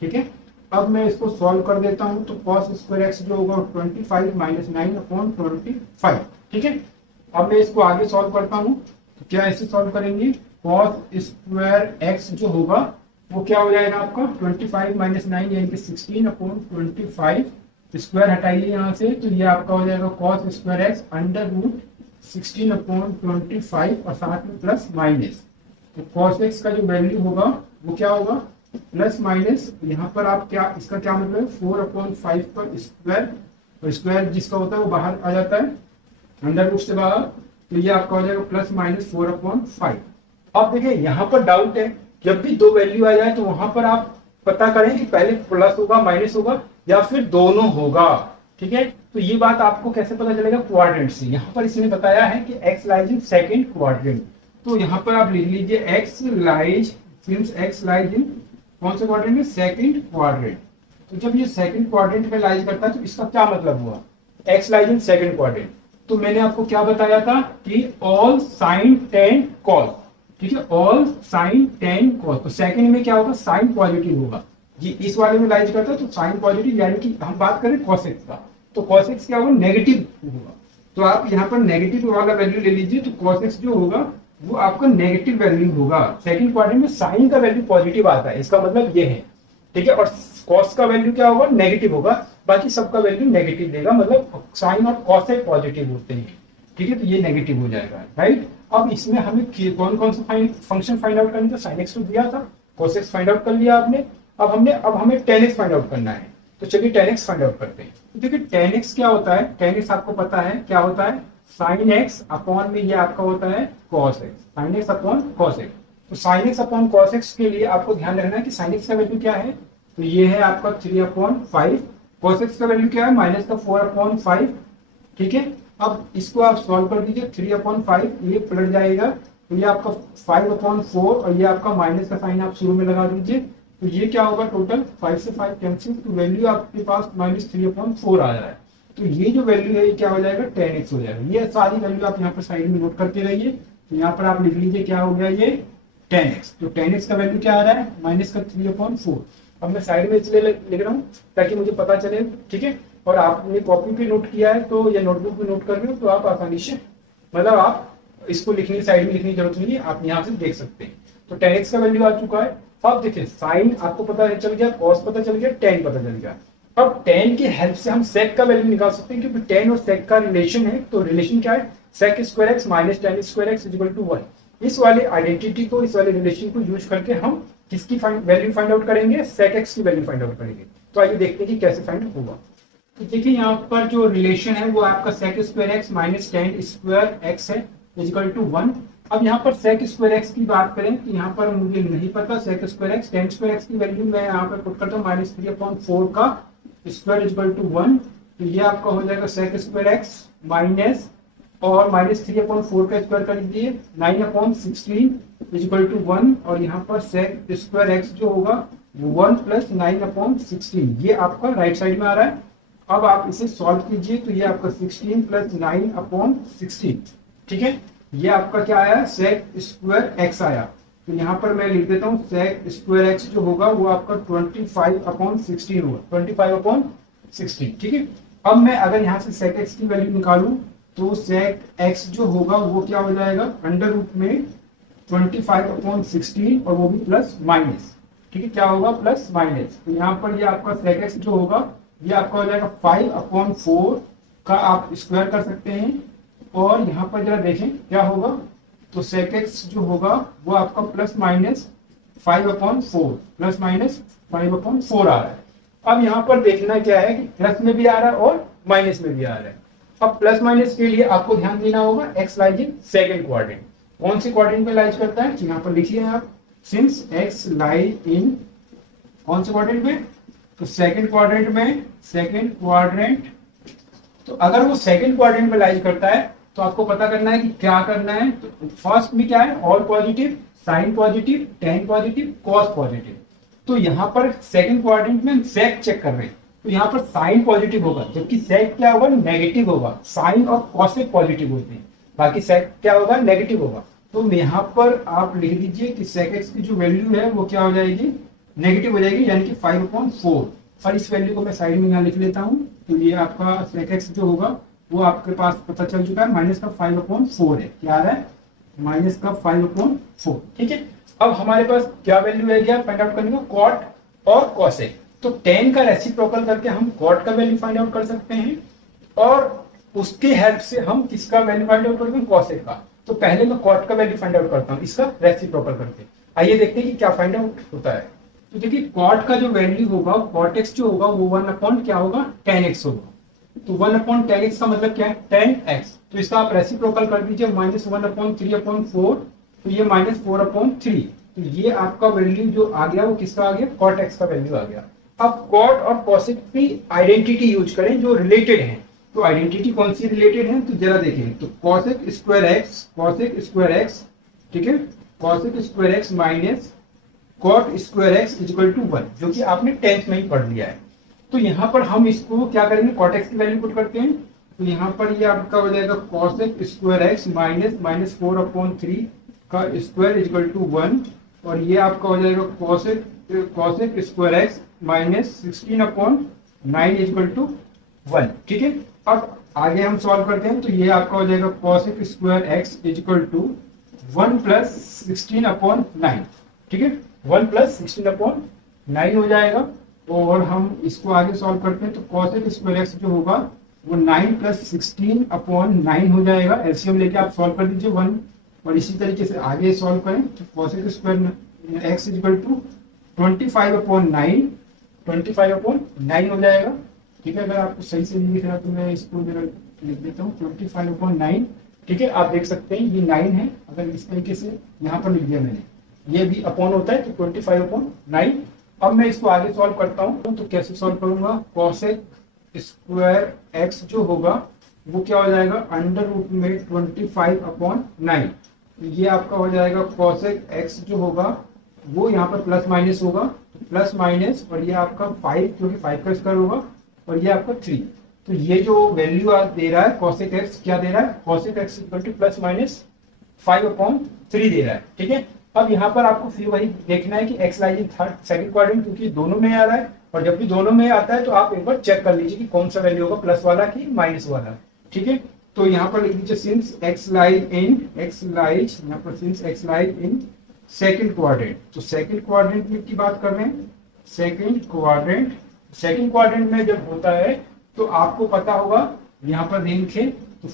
ठीक है। अब मैं इसको सॉल्व कर देता हूँ, तो cos स्क्वायर x जो होगा 25 माइनस 9/25, ठीक है। अब मैं इसको आगे सॉल्व करता हूँ, तो क्या ऐसे सॉल्व करेंगे, cos स्क्वायर x जो होगा वो क्या हो जाएगा आपका 25 माइनस 9 यानी कि 16/25, स्क्वायर हटाइए यहाँ से, तो ये आपका हो जाएगा cos स्क्वायर x √16/25 और साथ में प्लस माइनस, तो cos x का जो वैल्यू होगा वो क्या होगा प्लस माइनस, यहाँ पर आप क्या इसका क्या मतलब है 4/5 का स्क्वायर, और स्क्वायर जिसका होता है वो बाहर आ जाता है अंडर रूट से बाहर, तो ये आपका हो जाएगा प्लस माइनस 4/5। अब देखिए यहाँ पर डाउट है, जब भी दो वैल्यू आ जाए तो वहां पर आप पता करें कि पहले प्लस होगा माइनस होगा या फिर दोनों होगा, ठीक है। तो ये बात आपको कैसे पता चलेगा, क्वाड्रेंट से। यहाँ पर इसने बताया है कि x lies in second quadrant, तो यहाँ पर आप लिख लीजिए x lies, since x lies इन कौन से क्वाड्रेंट में, सेकंड क्वाड्रेंट, तो जब ये सेकंड क्वाड्रेंट में लाइज करता है तो इसका क्या मतलब हुआ, x lies in second quadrant, तो मैंने आपको क्या बताया था कि ऑल साइन 10 कॉस, ठीक है, ऑल साइन 10 कॉस, तो सेकंड में क्या होगा साइन पॉजिटिव होगा, ये इस वाले में लाइज करता है तो साइन पॉजिटिव, यानी कि हम बात करें cos x का, तो cos x क्या होगा नेगेटिव होगा, तो आप यहाँ पर नेगेटिव वाला वैल्यू ले लीजिए, तो cos x जो होगा वो आपका नेगेटिव वैल्यू होगा। सेकंड क्वाड्रेंट में साइन का वैल्यू पॉजिटिव आता है, इसका मतलब ये है, ठीक है, और cos का वैल्यू क्या होगा नेगेटिव होगा, बाकी सबका वैल्यू नेगेटिव देगा, मतलब साइन और cos एक पॉजिटिव होते हैं, ठीक है, तो ये नेगेटिव हो जाएगा, राइट। अब इसमें हमें कौन कौन सा फंक्शन फाइंड आउट करना था, sin x तो दिया था, cos x फाइंड आउट कर लिया आपने, अब हमें tan x फाइंड आउट करना है, तो चलिए tan x फाइंड आउट करते हैं। तो देखिए tan x क्या होता है, tan x आपको पता है क्या होता है, साइन एक्स अपॉन में ये आपका होता है cos X, sine X upon cos X. तो sine X upon cos X के लिए आपको ध्यान रखना है कि साइन एक्स का वैल्यू क्या है, तो ये है आपका 3/5, कॉस एक्स का वैल्यू क्या है माइनस का 4/5। ठीक है, अब इसको आप सॉल्व कर दीजिए, 3/5 ये पलट जाएगा तो ये आपका 5/4 और ये आपका माइनस का साइन आप शुरू में लगा दीजिए, तो ये क्या होगा टोटल 5 से 5 कैंसिल, तो वैल्यू आपके पास -3/4 आ रहा है। तो ये जो वैल्यू है ये क्या हो जाएगा 10x हो जाएगा। ये सारी वैल्यू आप यहाँ पर साइड में नोट करते रहिए, तो यहाँ पर आप लिख लीजिए क्या हो गया ये 10x। तो 10x का वैल्यू क्या आ रहा है माइनस का 3/4। अब मैं साइड में इसलिए लिख रहा हूँ ताकि मुझे पता चले, ठीक है। और आपने कॉपी पे नोट किया है तो या नोटबुक पे नोट कर रहे हो तो आप आसानी से मतलब आप इसको लिखने साइड में लिखने की जरूरत नहीं है, आप यहाँ से देख सकते हैं। तो 10x का वैल्यू आ चुका है। अब देखिए साइन आपको पता चल गया, कॉस पता चल गया, tan पता चल गया। अब tan की हेल्प से हम sec का वैल्यू निकाल सकते हैं, क्योंकि tan और sec का रिलेशन है। तो रिलेशन क्या है, sec square x minus tan square x equal to 1। इस वाले आइडेंटिटी को, इस वाले रिलेशन को यूज करके हम किसकी वैल्यू फाइंड आउट करेंगे, sec x की वैल्यू फाइंड आउट करेंगे। तो आइए देखते हैं कि कैसे फाइंड होगा। तो देखिए यहाँ पर जो रिलेशन है वो आपका sec square x minus tan square x है इक्वल टू 1। अब यहाँ पर sec स्क्वायर एक्स की बात करें तो यहाँ पर मुझे नहीं पता sec square x, tan square x की वैल्यू मैं यहाँ पर पुट करता हूँ -3/4 का स्क्वायर इक्वल टू 1। तो ये आपका हो जाएगा sec स्क्वायर एक्स माइनस और -3/4 का स्क्वायर कर लीजिए 9/16 इक्वल टू 1। और यहाँ पर sec स्क्वायर एक्स जो होगा 1 + 9/16, ये आपका राइट साइड में आ रहा है। अब आप इसे सॉल्व कीजिए तो ये आपका 16 + 9/16, ठीक है। ये आपका क्या आया sec स्क्वायर एक्स आया। तो यहाँ पर मैं लिख देता हूँ sec स्क्वायर एक्स जो होगा वो आपका 25/16 होगा, 25/16, ठीक है। अब मैं अगर यहाँ से sec x की वैल्यू निकालूं तो sec x जो होगा वो क्या हो जाएगा अंडर रूट में 25/16 और वो भी प्लस माइनस, ठीक है। क्या होगा प्लस माइनस। तो यहाँ पर ये आपका sec x जो होगा ये आपका हो जाएगा 5/4 का आप स्क्वायर कर सकते हैं। और यहाँ पर जरा देखें क्या होगा, तो sec x जो होगा वो आपका प्लस माइनस 5/4 प्लस माइनस 5/4 आ रहा है। अब यहाँ पर देखना क्या है कि प्लस में भी आ रहा है और माइनस में भी आ रहा है। अब प्लस माइनस के लिए आपको ध्यान देना होगा x lies in second quadrant. कौन सी क्वाड्रेंट में लाइज करता है, यहाँ पर लिखिए आप, सिंस x लाइज इन कौन से क्वाड्रेंट में, तो सेकंड क्वाड्रेंट में, सेकंड क्वाड्रेंट। तो अगर वो सेकंड क्वाड्रेंट में लाइज करता है तो आपको पता करना है कि क्या करना है। तो फर्स्ट में क्या है, all positive, sine positive, tan positive, cos positive. तो यहाँ पर सेकंड क्वाड्रेंट में sec चेक कर रहे हैं, तो यहाँ पर साइन पॉजिटिव होगा जबकि sec क्या होगा नेगेटिव होगा। साइन और कॉसेक पॉजिटिव होते हैं, बाकी sec क्या होगा नेगेटिव होगा। तो यहाँ पर आप लिख दीजिए कि sec x की जो वैल्यू है वो क्या हो जाएगी नेगेटिव हो जाएगी, यानी कि 5/4। और इस वैल्यू को मैं साइड में यहाँ लिख लेता हूँ। तो ये आपका sec x जो होगा वो आपके पास पता चल चुका है माइनस का 5/4 है। क्या आ रहा है माइनस का 5/4, ठीक है। अब हमारे पास क्या वैल्यू है क्या फाइंड आउट करने को, कॉट और कॉसेक। तो tan का रेसिप्रोकल करके हम कॉट का वैल्यू फाइंड आउट कर सकते हैं और उसके हेल्प से हम किसका वैल्यू फाइंड आउट करेंगे, कॉसेक का। तो पहले मैं कॉट का वैल्यू फाइंड आउट करता हूँ इसका रेसिप्रोकल करके। आइए देखते हैं कि क्या फाइंड आउट होता है। तो देखिए कॉट का जो वैल्यू होगा, कॉट एक्स जो होगा वो 1 क्या होगा tan x होगा। तो 1/tan x का मतलब क्या है tan x। तो इसका आप रेसिप्रोकल कर दीजिए -1/3/4, तो ये -4/3। तो ये आपका वैल्यू जो आ गया वो किसका आ गया, cot x का वैल्यू आ गया। अब cot और cosec की आइडेंटिटी यूज करें जो रिलेटेड है। तो आइडेंटिटी कौन सी रिलेटेड है, तो जरा देखें। तो cosec स्क्वायर एक्स, ठीक है, cosec square x minus cot square x equal to 1, जो कि आपने 10th में ही पढ़ लिया है। तो यहाँ पर हम इसको क्या करेंगे, cot x की वैल्यू पुट करते हैं। तो यहाँ पर ये आपका हो जाएगा cosec स्क्वायर एक्स माइनस 4/3 का स्क्वायर इक्वल टू 1। और ये आपका हो जाएगा cosec square x minus 16/9 equal to 1, ठीक है। अब आगे हम सॉल्व करते हैं। तो ये आपका हो जाएगा cosec square x equal to 1 + 16/9, ठीक है, 1 + 16/9 हो जाएगा। और हम इसको आगे सॉल्व करते हैं। तो cosec स्क्वायर एक्स जो होगा वो 9 + 16/9 हो जाएगा। एलसीएम लेके आप सॉल्व कर दीजिए 1। और इसी तरीके से आगे सॉल्व करें। तो cosec square x equal to 25/9 हो जाएगा, ठीक है। अगर आपको सही से नहीं दिख रहा तो मैं इसको जरा लिख देता हूँ 25/9। ठीक है, आप देख सकते हैं ये 9 है। अगर इस तरीके से यहाँ पर लिख दिया मैंने, ये भी अपॉन होता है तो 25/9। अब मैं इसको आगे सॉल्व करता हूँ, तो कैसे सॉल्व करूंगा, कॉसेक स्क्वायर एक्स जो होगा वो क्या हो जाएगा, अंडर रूट में 25/9। ये आपका हो जाएगा कॉसेक एक्स जो होगा वो यहाँ पर प्लस माइनस होगा, तो प्लस माइनस, और ये आपका 5 क्योंकि 5 का स्क्वायर होगा, और ये आपका 3। तो ये जो वैल्यू आप दे रहा है कॉसेक एक्स, क्या दे रहा है, cosec x equal to plus minus 5/3 दे रहा है। ठीक है, अब यहाँ पर आपको फिर वही देखना है कि x lies in third second quadrant, क्योंकि दोनों में आ रहा है, और जब भी दोनों में आता है तो आप एक बार चेक कर लीजिए कि कौन सा वैल्यू होगा, प्लस वाला कि माइनस वाला। ठीक है, तो यहाँ पर लिख दीजिए सिंस एक्स लाइज यहाँ पर since x lies in second quadrant. तो सेकंड क्वाड्रेंट में की बात कर रहे हैं, सेकंड क्वाड्रेंट में जब होता है तो आपको पता होगा, यहाँ पर देखें तो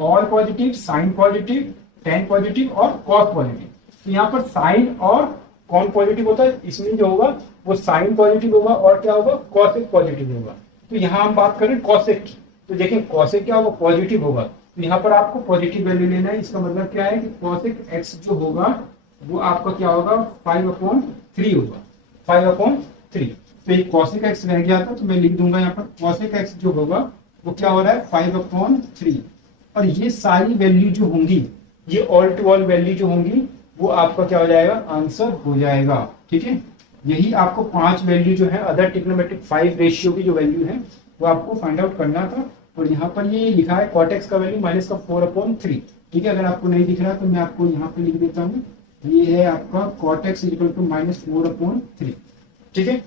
all positive, sine positive, tan positive और कॉस पॉजिटिव। तो यहाँ पर साइन और कौन पॉजिटिव होता है, इसमें जो होगा वो साइन पॉजिटिव होगा और क्या होगा, कॉसेक पॉजिटिव होगा। तो यहाँ हम बात करें कॉसेक की, तो देखिए कॉसेक क्या होगा, पॉजिटिव होगा, तो यहाँ पर आपको पॉजिटिव वैल्यू लेना है। इसका मतलब क्या है कि कॉसेक एक्स जो होगा वो आपका क्या होगा, 5/3 होगा, 5/3। तो ये कॉसेक एक्स रह गया था, तो मैं लिख दूंगा यहाँ पर कॉसेक एक्स जो होगा वो क्या हो रहा है, 5/3। और ये सारी वैल्यू जो होंगी, ये ऑल टू ऑल वैल्यू जो होंगी वो आपका क्या हो जाएगा, आंसर हो जाएगा। ठीक है, यही आपको 5 वैल्यू जो है अदर ट्रिग्नोमेट्रिक 5 रेशियो की जो वैल्यू है वो आपको फाइंड आउट करना था। और यहाँ पर ये लिखा है कॉट एक्स का वैल्यू माइनस का 4/3। ठीक है, अगर आपको नहीं दिख रहा तो मैं आपको यहाँ पे लिख देता हूँ, ये है आपका कॉट एक्स इक्वल टू -4/3। ठीक है,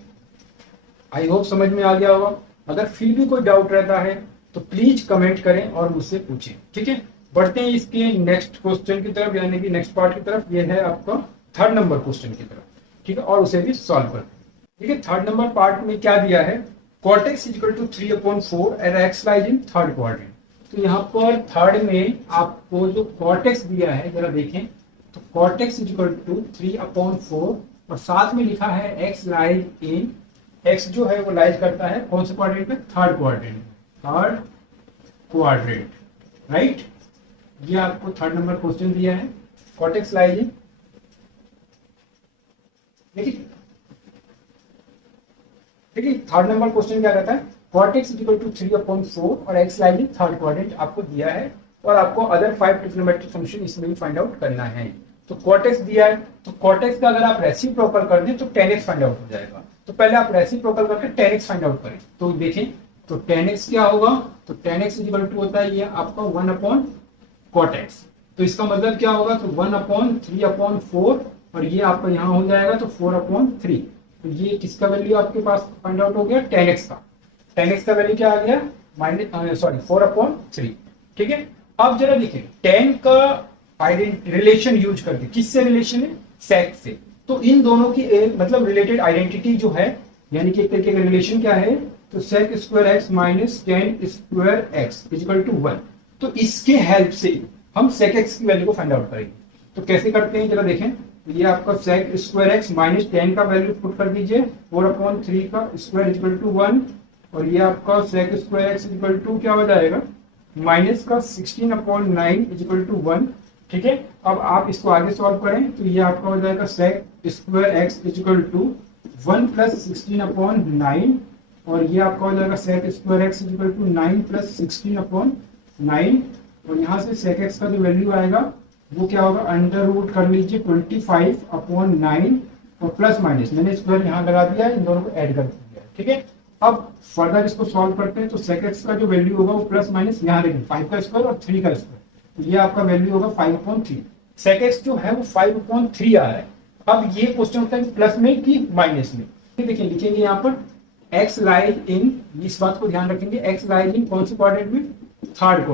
आई होप समझ में आ गया होगा। अगर फिर भी कोई डाउट रहता है तो प्लीज कमेंट करें और मुझसे पूछें। ठीक है, बढ़ते हैं इसके नेक्स्ट क्वेश्चन की तरफ, यानी कि नेक्स्ट पार्ट की तरफ। ये है आपका 3rd नंबर क्वेश्चन की तरफ। ठीक है, और उसे भी सॉल्व करते हैं। ठीक है, 3rd नंबर पार्ट में क्या दिया है, cot x equal to 3/4 and x lies in third quadrant. तो यहाँ पर थर्ड में आपको जो cot x दिया है जरा देखें, तो cot x इक्वल टू 3/4 और साथ में लिखा है x लाइज इन, x जो है वो लाइज करता है कौन से क्वाड्रेंट में, थर्ड क्वाड्रेंट, राइट। ये आपको 3rd नंबर क्वेश्चन दिया है, cot x लाइज इन, देखिए 3rd नंबर क्वेश्चन क्या रहता है, cot x इक्वल टू 3/4 और x lies in third quadrant आपको दिया है, और आपको अदर 5 ट्रिग्नोमेट्रिक फंक्शन इसमें भी फाइंड आउट करना है। तो cot x दिया है, तो cot x का अगर आप रेसिप्रोकल कर दें तो tan x फाइंड आउट हो जाएगा। तो पहले आप रेसिप्रोकल करके tan x फाइंड आउट करें। तो देखें, तो tan x क्या होगा, तो tan x इक्वल टू होता है ये आपका 1/cot x। तो इसका मतलब क्या होगा, तो 1/3/4 और ये आपका यहाँ हो जाएगा तो 4/3। तो ये किसका वैल्यू आपके पास फाइंड आउट हो गया, tan x का। tan x का वैल्यू क्या आ गया, 4/3। ठीक है, अब जरा देखिए tan का रिलेशन यूज करके, किससे रिलेशन है, sec से। तो इन दोनों की मतलब रिलेटेड आइडेंटिटी जो है, यानी कि एक तरीके का रिलेशन क्या है, तो sec square x minus tan square x equal to 1। तो इसके हेल्प से हम sec x की वैल्यू को फाइंड आउट करेंगे। तो कैसे करते हैं जरा देखें, ये आपका sec square x minus tan का वैल्यू पुट कर दीजिए, 4/3 का स्क्वायर इक्वल टू 1, और ये आपका sec square x equal to क्या हो जाएगा, माइनस का 16/9 इक्वल टू 1। ठीक है, अब आप इसको आगे सॉल्व करें तो ये आपका हो जाएगा sec square x equal to 1 + 16/9, और ये आपका हो जाएगा sec square x equal to 9 + 16/9, और यहाँ से sec x का जो वैल्यू आएगा वो क्या होगा, अंडर रूट कर लीजिए 25/9 और प्लस माइनस मैंने स्क्वायर यहाँ लगा दिया है, इन दोनों को ऐड कर दिया। ठीक है, अब फर्दर इसको सॉल्व करते हैं। तो sec x का जो वैल्यू होगा वो प्लस माइनस यहाँ देखें 5 का स्क्वायर और 3 का स्क्वायर, तो ये आपका वैल्यू होगा 5/3। sec x जो है वो 5/3 आ रहा है। अब ये क्वेश्चन होता है प्लस में कि माइनस में। देखिए लिखेंगे यहाँ पर x लाइज इन, इस बात को ध्यान रखेंगे, x लाइज इन कौन से क्वाड्रेंट में, थर्ड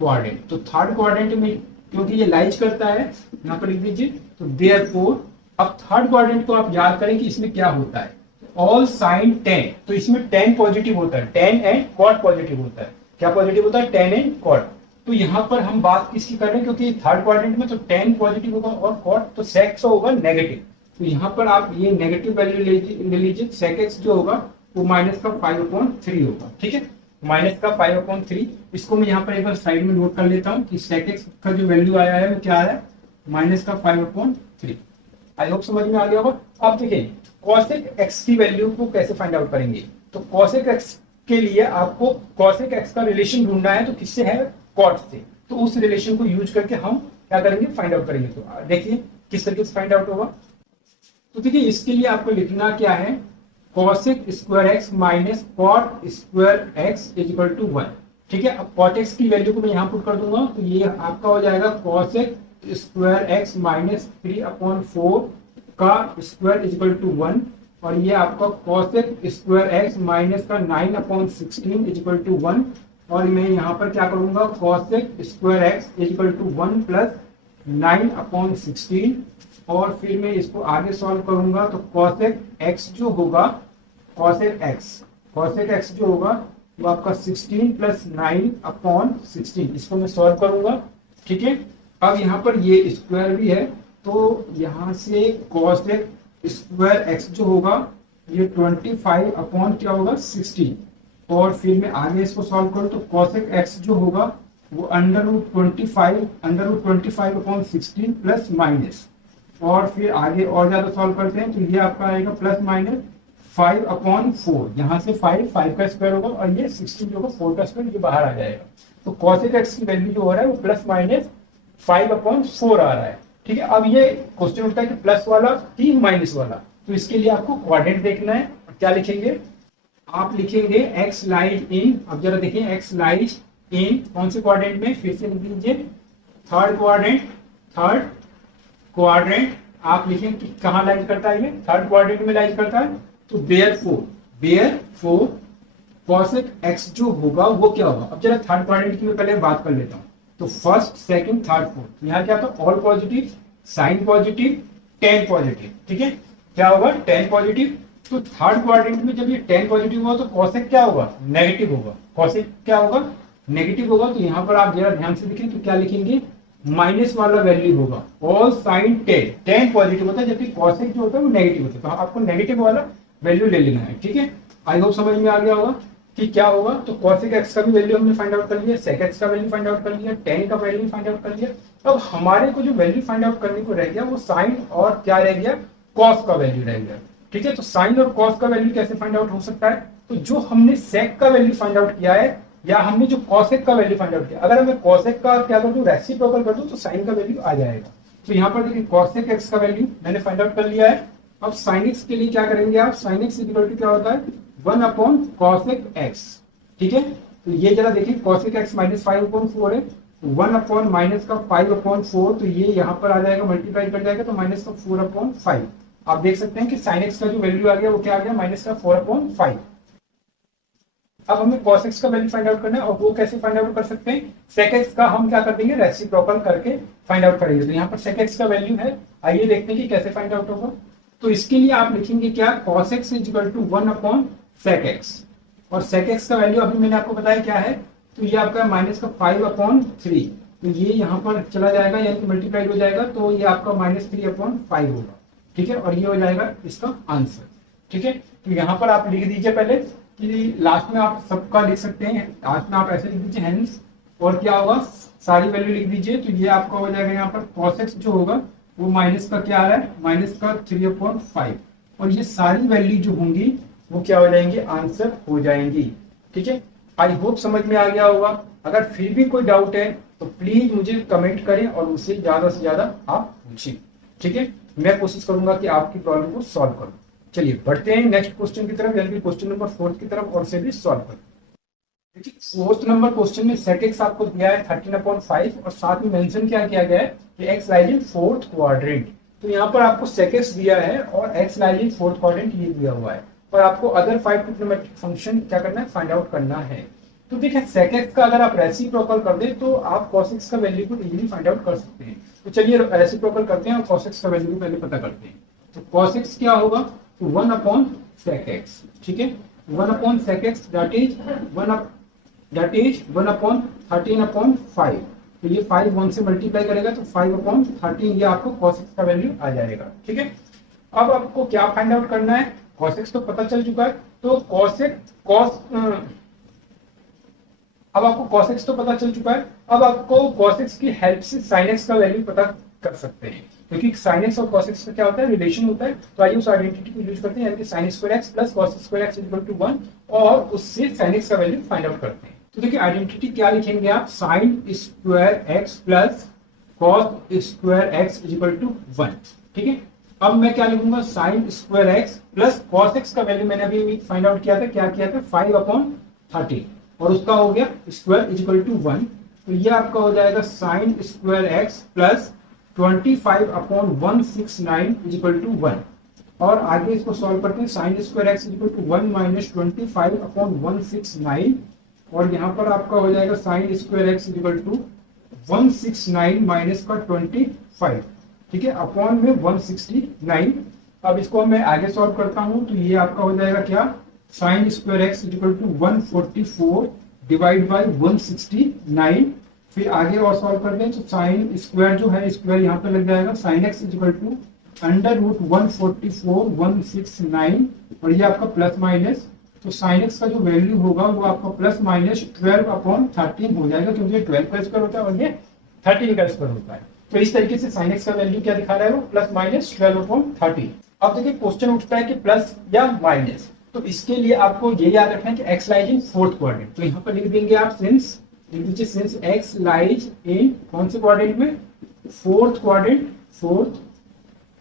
क्वाड्रेंट। तो थर्ड क्वाड्रेंट में क्योंकि ये लाइज करता है, यहाँ पर लिख दीजिए, तो देयरफॉर अब थर्ड क्वाड्रेंट को आप याद करें कि इसमें क्या होता है, ऑल साइन tan। तो इसमें tan पॉजिटिव होता है, tan एंड cot पॉजिटिव होता है। क्या पॉजिटिव होता है, tan एंड cot। तो यहाँ पर हम बात किसकी कर रहे हैं, क्योंकि थर्ड क्वाड्रेंट में तो tan पॉजिटिव होगा और cot तो sec का होगा नेगेटिव। तो यहाँ पर आप ये नेगेटिव वैल्यू ले लीजिए, sec x जो होगा वो माइनस का 5/3 होगा। ठीक है, माइनस का 5/3। इसको मैं यहाँ पर एक बार साइड में नोट कर लेता हूँ कि sec x का जो वैल्यू आया है वो क्या आया, माइनस का 5/3। आई होप समझ में आ गया होगा। अब देखिए cosec x की वैल्यू को कैसे फाइंड आउट करेंगे। तो cosec x के लिए आपको cosec x का रिलेशन ढूंढना है, तो किससे है, cot से। तो उस रिलेशन को यूज करके हम क्या करेंगे, फाइंड आउट करेंगे। तो देखिए किस तरीके से फाइंड आउट होगा। तो देखिए इसके लिए आपको लिखना क्या है, cosec square x minus cot square x is equal to 1। ठीक है, अब cot x की वैल्यू को मैं यहाँ पुट कर दूंगा, तो ये आपका हो जाएगा cosec स्क्वायर एक्स माइनस 3/4 का स्क्वायर इज इक्वल टू 1, और ये आपका cosec स्क्वायर एक्स माइनस का 9/16 इज इक्वल टू 1, और मैं यहाँ पर क्या करूंगा, cosec square x is equal to 1 plus 9/16, और फिर मैं इसको आगे सॉल्व करूंगा। तो cosec x जो होगा, cosec x जो होगा वो आपका 16 प्लस 9/16, इसको मैं सॉल्व करूंगा। ठीक है, अब यहाँ पर ये स्क्वायर भी है, तो यहाँ से cosec स्क्वायर x जो होगा ये 25 अपॉन क्या होगा, 16, और फिर मैं आगे इसको सॉल्व करूँ तो cosec x जो होगा वो √25/16 प्लस माइनस, और फिर आगे और ज्यादा सॉल्व करते हैं तो ये आपका आएगा प्लस माइनस 5/4। यहाँ से 5 का स्क्वायर होगा, और ये 16 जो होगा 4 का स्क्वायर, ये बाहर आ जाएगा। तो cosec x की वैल्यू जो हो रहा है वो प्लस माइनस 5/4 आ रहा है। ठीक है, अब ये क्वेश्चन उठता है कि प्लस वाला कि माइनस वाला, तो इसके लिए आपको कोऑर्डिनेट देखना है। क्या लिखेंगे, आप लिखेंगे x लाइज इन, अब जरा देखिए x लाइज इन कौन से क्वाड्रेंट में, फिर से लिख दीजिए थर्ड क्वाड्रेंट। आप लिखेंगे कि कहाँ लाइज करता है, ये थर्ड क्वाड्रेंट में लाइज करता है। तो देयरफॉर cosec x जो होगा वो क्या होगा। अब जरा थर्ड क्वाड्रेंट की मैं पहले बात कर लेता हूँ। तो फर्स्ट, सेकंड, थर्ड, फोर्थ, यहाँ क्या था, all positive, sine positive, tan positive. ठीक है, क्या होगा, 10 पॉजिटिव। तो थर्ड क्वाड्रेंट में जब ये 10 पॉजिटिव होगा तो cosec क्या होगा, नेगेटिव होगा। cosec क्या होगा, नेगेटिव होगा। तो यहाँ पर आप जरा ध्यान से देखें तो क्या लिखेंगे, माइनस वाला वैल्यू होगा। ऑल साइन 10 पॉजिटिव होता है, जबकि cosec जो होता है वो नेगेटिव होता है। तो आपको नेगेटिव वाला वैल्यू ले लेना है। ठीक है, आई होप समझ में आ गया होगा कि क्या होगा। तो cosec x का भी वैल्यू हमने फाइंड आउट कर लिया, sec x का वैल्यू फाइंड आउट कर लिया, tan का वैल्यू फाइंड आउट कर लिया। अब हमारे को जो वैल्यू फाइंड आउट करने को रह गया वो साइन और क्या रह गया, cos का वैल्यू रह गया। ठीक है, तो साइन और cos का वैल्यू कैसे फाइंड आउट हो सकता है। तो जो हमने sec का वैल्यू फाइंड आउट किया है, या हमने जो cosec का वैल्यू फाइंड आउट किया, अगर मैं cosec का क्या कर दूं, रेसिप्रोकल कर दूं, तो साइन का वैल्यू आ जाएगा। तो यहाँ पर देखिए cosec x का वैल्यू मैंने फाइंड आउट कर लिया है। अब sin x के लिए क्या करेंगे आप, sin x इक्वल टू क्या होता है, 1/cosec x। ठीक है, तो ये जरा देखिए cosec x माइनस 5/4 है, 1/ माइनस का 5/4, तो ये यहाँ पर आ जाएगा, मल्टीप्लाई कर जाएगा तो माइनस का 4/5। आप देख सकते हैं कि sin x का जो वैल्यू आ गया वो क्या आ गया, माइनस का 4/5। अब हमें cos x का वैल्यू फाइंड आउट करना है, और वो कैसे फाइंड आउट कर सकते हैं, sec x का हम क्या कर देंगे, रेसिप्रोकल करके फाइंड आउट करेंगे। तो यहाँ पर sec x का वैल्यू है, आइए देखते हैं कि कैसे फाइंड आउट होगा। तो इसके लिए आप लिखेंगे क्या, cos x is equal to 1/sec x, और sec x का वैल्यू अभी मैंने आपको बताया क्या है, तो ये आपका माइनस का 5/3, तो ये यहाँ पर चला जाएगा यानी कि मल्टीप्लाई हो जाएगा, तो ये आपका -3/5 होगा। ठीक है, और ये हो जाएगा इसका आंसर। ठीक है, तो यहाँ पर आप लिख दीजिए पहले कि लास्ट में आप सबका लिख सकते हैं, लास्ट में आप ऐसे लिख दीजिए हेंस, और क्या होगा, सारी वैल्यू लिख दीजिए। तो ये आपका हो जाएगा यहाँ पर cos x जो होगा वो माइनस का क्या आ रहा है, माइनस का 3/5, और ये सारी वैल्यू जो होंगी वो क्या हो जाएंगी, आंसर हो जाएंगी। ठीक है, आई होप समझ में आ गया होगा। अगर फिर भी कोई डाउट है तो प्लीज मुझे कमेंट करें और उससे ज्यादा से ज्यादा आप पूछें। ठीक है, मैं कोशिश करूंगा कि आपकी प्रॉब्लम को सॉल्व करूं। चलिए बढ़ते हैं नेक्स्ट क्वेश्चन की तरफ, यानी कि क्वेश्चन नंबर 4 की तरफ, और से भी सॉल्व करें। देखिए फोर्थ नंबर क्वेश्चन में sec x आपको दिया है 13/5, और साथ में मेंशन क्या किया गया है कि x lies in fourth quadrant. तो यहाँ पर आपको sec x दिया है और x lies in fourth quadrant ये दिया हुआ है, और आपको अदर 5 ट्रिग्नोमेट्रिक फंक्शन क्या करना है, फाइंड आउट करना है। तो देखिए sec x का अगर आप रेसिप्रोकल कर दें तो आप cos x का वैल्यू को इजीली फाइंड आउट कर सकते हैं। तो चलिए रेसिप्रोकल करते हैं और cos x का वैल्यू को पहले पता करते हैं। तो cos x क्या होगा, तो 1/sec x। ठीक है, 1/sec x दैट इज 1/13/5। तो ये 5 1 से मल्टीप्लाई करेगा तो 5/13, ये आपको cos x का वैल्यू आ जाएगा। ठीक है, अब आपको क्या फाइंड आउट करना है, cos x तो पता चल चुका है, तो cos अब आपको cos x तो पता चल चुका है, अब आपको cos x की हेल्प से sin x का वैल्यू पता कर सकते हैं, क्योंकि sin x और cos x का क्या होता है, रिलेशन होता है। तो आइए उस आइडेंटिटी को यूज करते हैं, यानी कि sin square x plus cos square x equal to 1, और उससे sin x का वैल्यू फाइंड आउट करते हैं। तो देखिए आइडेंटिटी क्या लिखेंगे आप, sin square x plus cos square x equal to 1, ठीक है। अब मैं क्या लिखूंगा, sin square x plus cos x का वैल्यू मैंने अभी फाइंड आउट किया था, क्या किया था, 5/30, और उसका हो गया स्क्वायर इक्वल टू 1। तो ये आपका हो जाएगा sin square x plus 25/169 equal to 1, और आगे इसको सॉल्व करते हैं, sin square x equal to 1 minus 25/169, और यहाँ पर आपका हो जाएगा sin square x equal to 169 minus का 25, ठीक है, अपॉन में 169। अब इसको मैं आगे सॉल्व करता हूं, तो ये आपका हो जाएगा क्या, sin square x equal to 144 divide by 169। फिर आगे और सॉल्व करते हैं, तो sin स्क्वायर जो है, स्क्वायर यहाँ पे लग जाएगा, sin x equal to under root 144 169, और ये आपका प्लस माइनस, तो sin x का जो वैल्यू होगा वो आपका प्लस माइनस 12/13 हो जाएगा, क्योंकि 12 का स्क्वायर होता है और ये 13 का स्क्वायर होता है। तो इस तरीके से sin x का वैल्यू क्या दिखा रहा है, वो प्लस माइनस 12/13। अब देखिए क्वेश्चन उठता है कि प्लस या माइनस, तो इसके लिए आपको ये याद रखना है कि x lies in fourth quadrant. तो यहाँ पर लिख देंगे आप सिंस, लिख दीजिए सिंस x लाइज इन कौन से क्वाड्रेंट में, फोर्थ क्वाड्रेंट, फोर्थ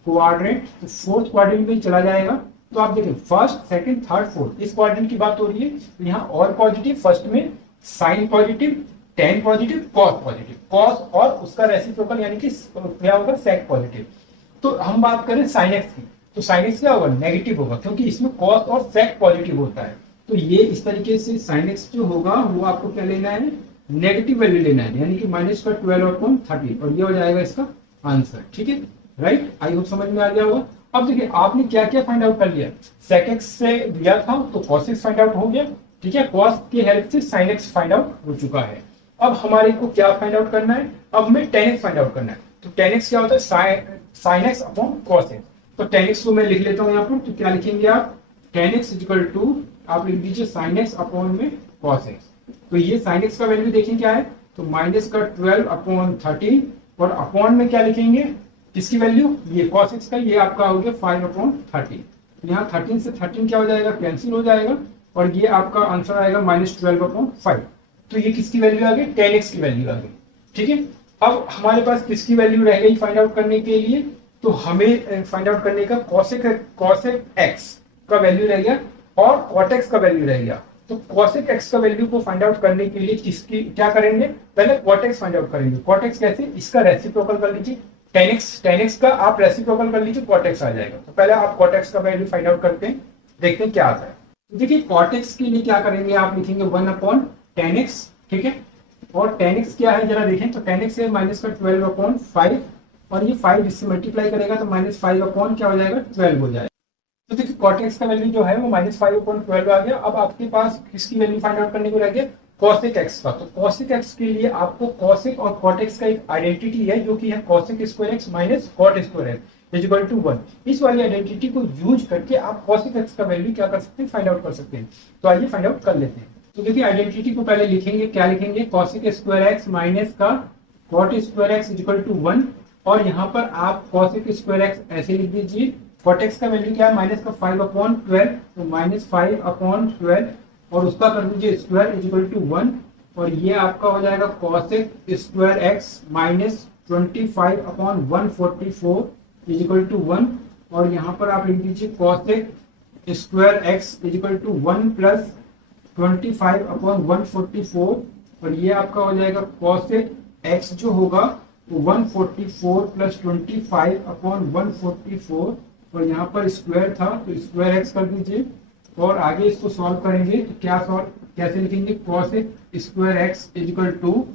क्वाड्रेंट, तो फोर्थ क्वाड्रेंट में चला जाएगा। तो आप देखिए फर्स्ट सेकंड थर्ड फोर्थ, इस क्वाड्रेंट की बात हो रही है। तो यहाँ और पॉजिटिव, फर्स्ट में sine positive, tan positive, cos positive, cos और उसका रेसिप्रोकल यानी कि क्या होगा, सेक पॉजिटिव। तो हम बात करें साइन एक्स की, तो साइन एक्स क्या होगा, नेगेटिव होगा, क्योंकि इसमें कॉस और सेक पॉजिटिव होता है। तो ये इस तरीके से साइन एक्स जो होगा वो आपको क्या लेना है, नेगेटिव वैल्यू लेना है, यानी कि माइनस का 12/30, और ये हो जाएगा इसका आंसर, ठीक है, राइट। आई होप समझ में आ गया होगा। अब देखिए आपने क्या क्या फाइंड आउट कर लिया, सेक एक्स से दिया था तो कॉस एक्स फाइंड आउट हो गया, ठीक है, कॉस की हेल्प से साइन एक्स फाइंड आउट हो चुका है। अब हमारे को क्या फाइंड आउट करना है, अब हमें tan x फाइंड आउट करना है। तो tan x क्या होता है, sin x upon cos x। तो tan x को मैं लिख लेता हूं यहाँ पर, तो क्या लिखेंगे आप, tan x इक्वल टू आप लिख दीजिए sin x अपॉन में cos x। तो ये sin x का वैल्यू देखें क्या है, तो माइनस का 12/13, और अपॉन में क्या लिखेंगे, किसकी वैल्यू, ये cos x का, ये आपका हो गया 5/30। यहाँ 13 से 13 क्या हो जाएगा, कैंसिल हो जाएगा, और ये आपका आंसर आएगा माइनस 12/5। तो ये किसकी वैल्यू आ गई, tan x की वैल्यू आ गई, ठीक है। अब हमारे पास किसकी वैल्यू रह गई फाइंड आउट करने के लिए, तो हमें फाइंड आउट करने का cosec x का वैल्यू रह गया और cot x का वैल्यू रह गया। तो cosec x का वैल्यू को फाइंड आउट करने के लिए किसकी क्या करेंगे, पहले cot x फाइंड आउट करेंगे। cot x कैसे, इसका रेसिप्रोकल कर लीजिए, tan x का आप रेसिप्रोकल कर लीजिए, cot x आ जाएगा। तो पहले आप cot x का वैल्यू फाइंड आउट करते हैं, देखते हैं क्या आता है। देखिए cot x के लिए क्या करेंगे, आप लिखेंगे 1/tan x, ठीक है, और tan x क्या है जरा देखें, तो tan x है माइनस का 12/5, और ये 5 इससे मल्टीप्लाई करेगा तो माइनस 5 क्या हो जाएगा, 12 हो जाएगा। तो देखिए cot x का वैल्यू जो है वो माइनस 5/12 आ गया। अब आपके पास किसकी वैल्यू फाइंड आउट करने को रह गया, cosec x का। तो cosec x के लिए आपको cosec और cot x का एक आइडेंटिटी है, जो कि है cosec square x minus cot square x equal to 1। इस वाली आइडेंटिटी को यूज करके आप cosec x का वैल्यू क्या कर सकते हैं, फाइंड आउट कर सकते हैं। तो आइए फाइंड आउट कर लेते हैं। तो देखिए आइडेंटिटी को पहले लिखेंगे, क्या लिखेंगे, cosec स्क्वायर x माइनस का cot square x equal to 1, और यहाँ पर आप cosec स्क्वायर x ऐसे लिख दीजिए। cot x का वैल्यू क्या है, माइनस का 5/12, तो माइनस 5/12, और उसका कर दीजिए स्क्वायर इक्वल टू 1, और ये आपका हो जाएगा cosec square x minus 25/144 equal to 1, और यहाँ पर आप लिख दीजिए cosec square x equal to 1 plus 25/144, और ये आपका हो जाएगा cosec x जो होगा वो 144 प्लस 25/144, और यहाँ पर स्क्वायर था तो स्क्वायर x कर दीजिए, और आगे इसको सॉल्व करेंगे तो क्या सॉल्व कैसे लिखेंगे, cosec square x equal to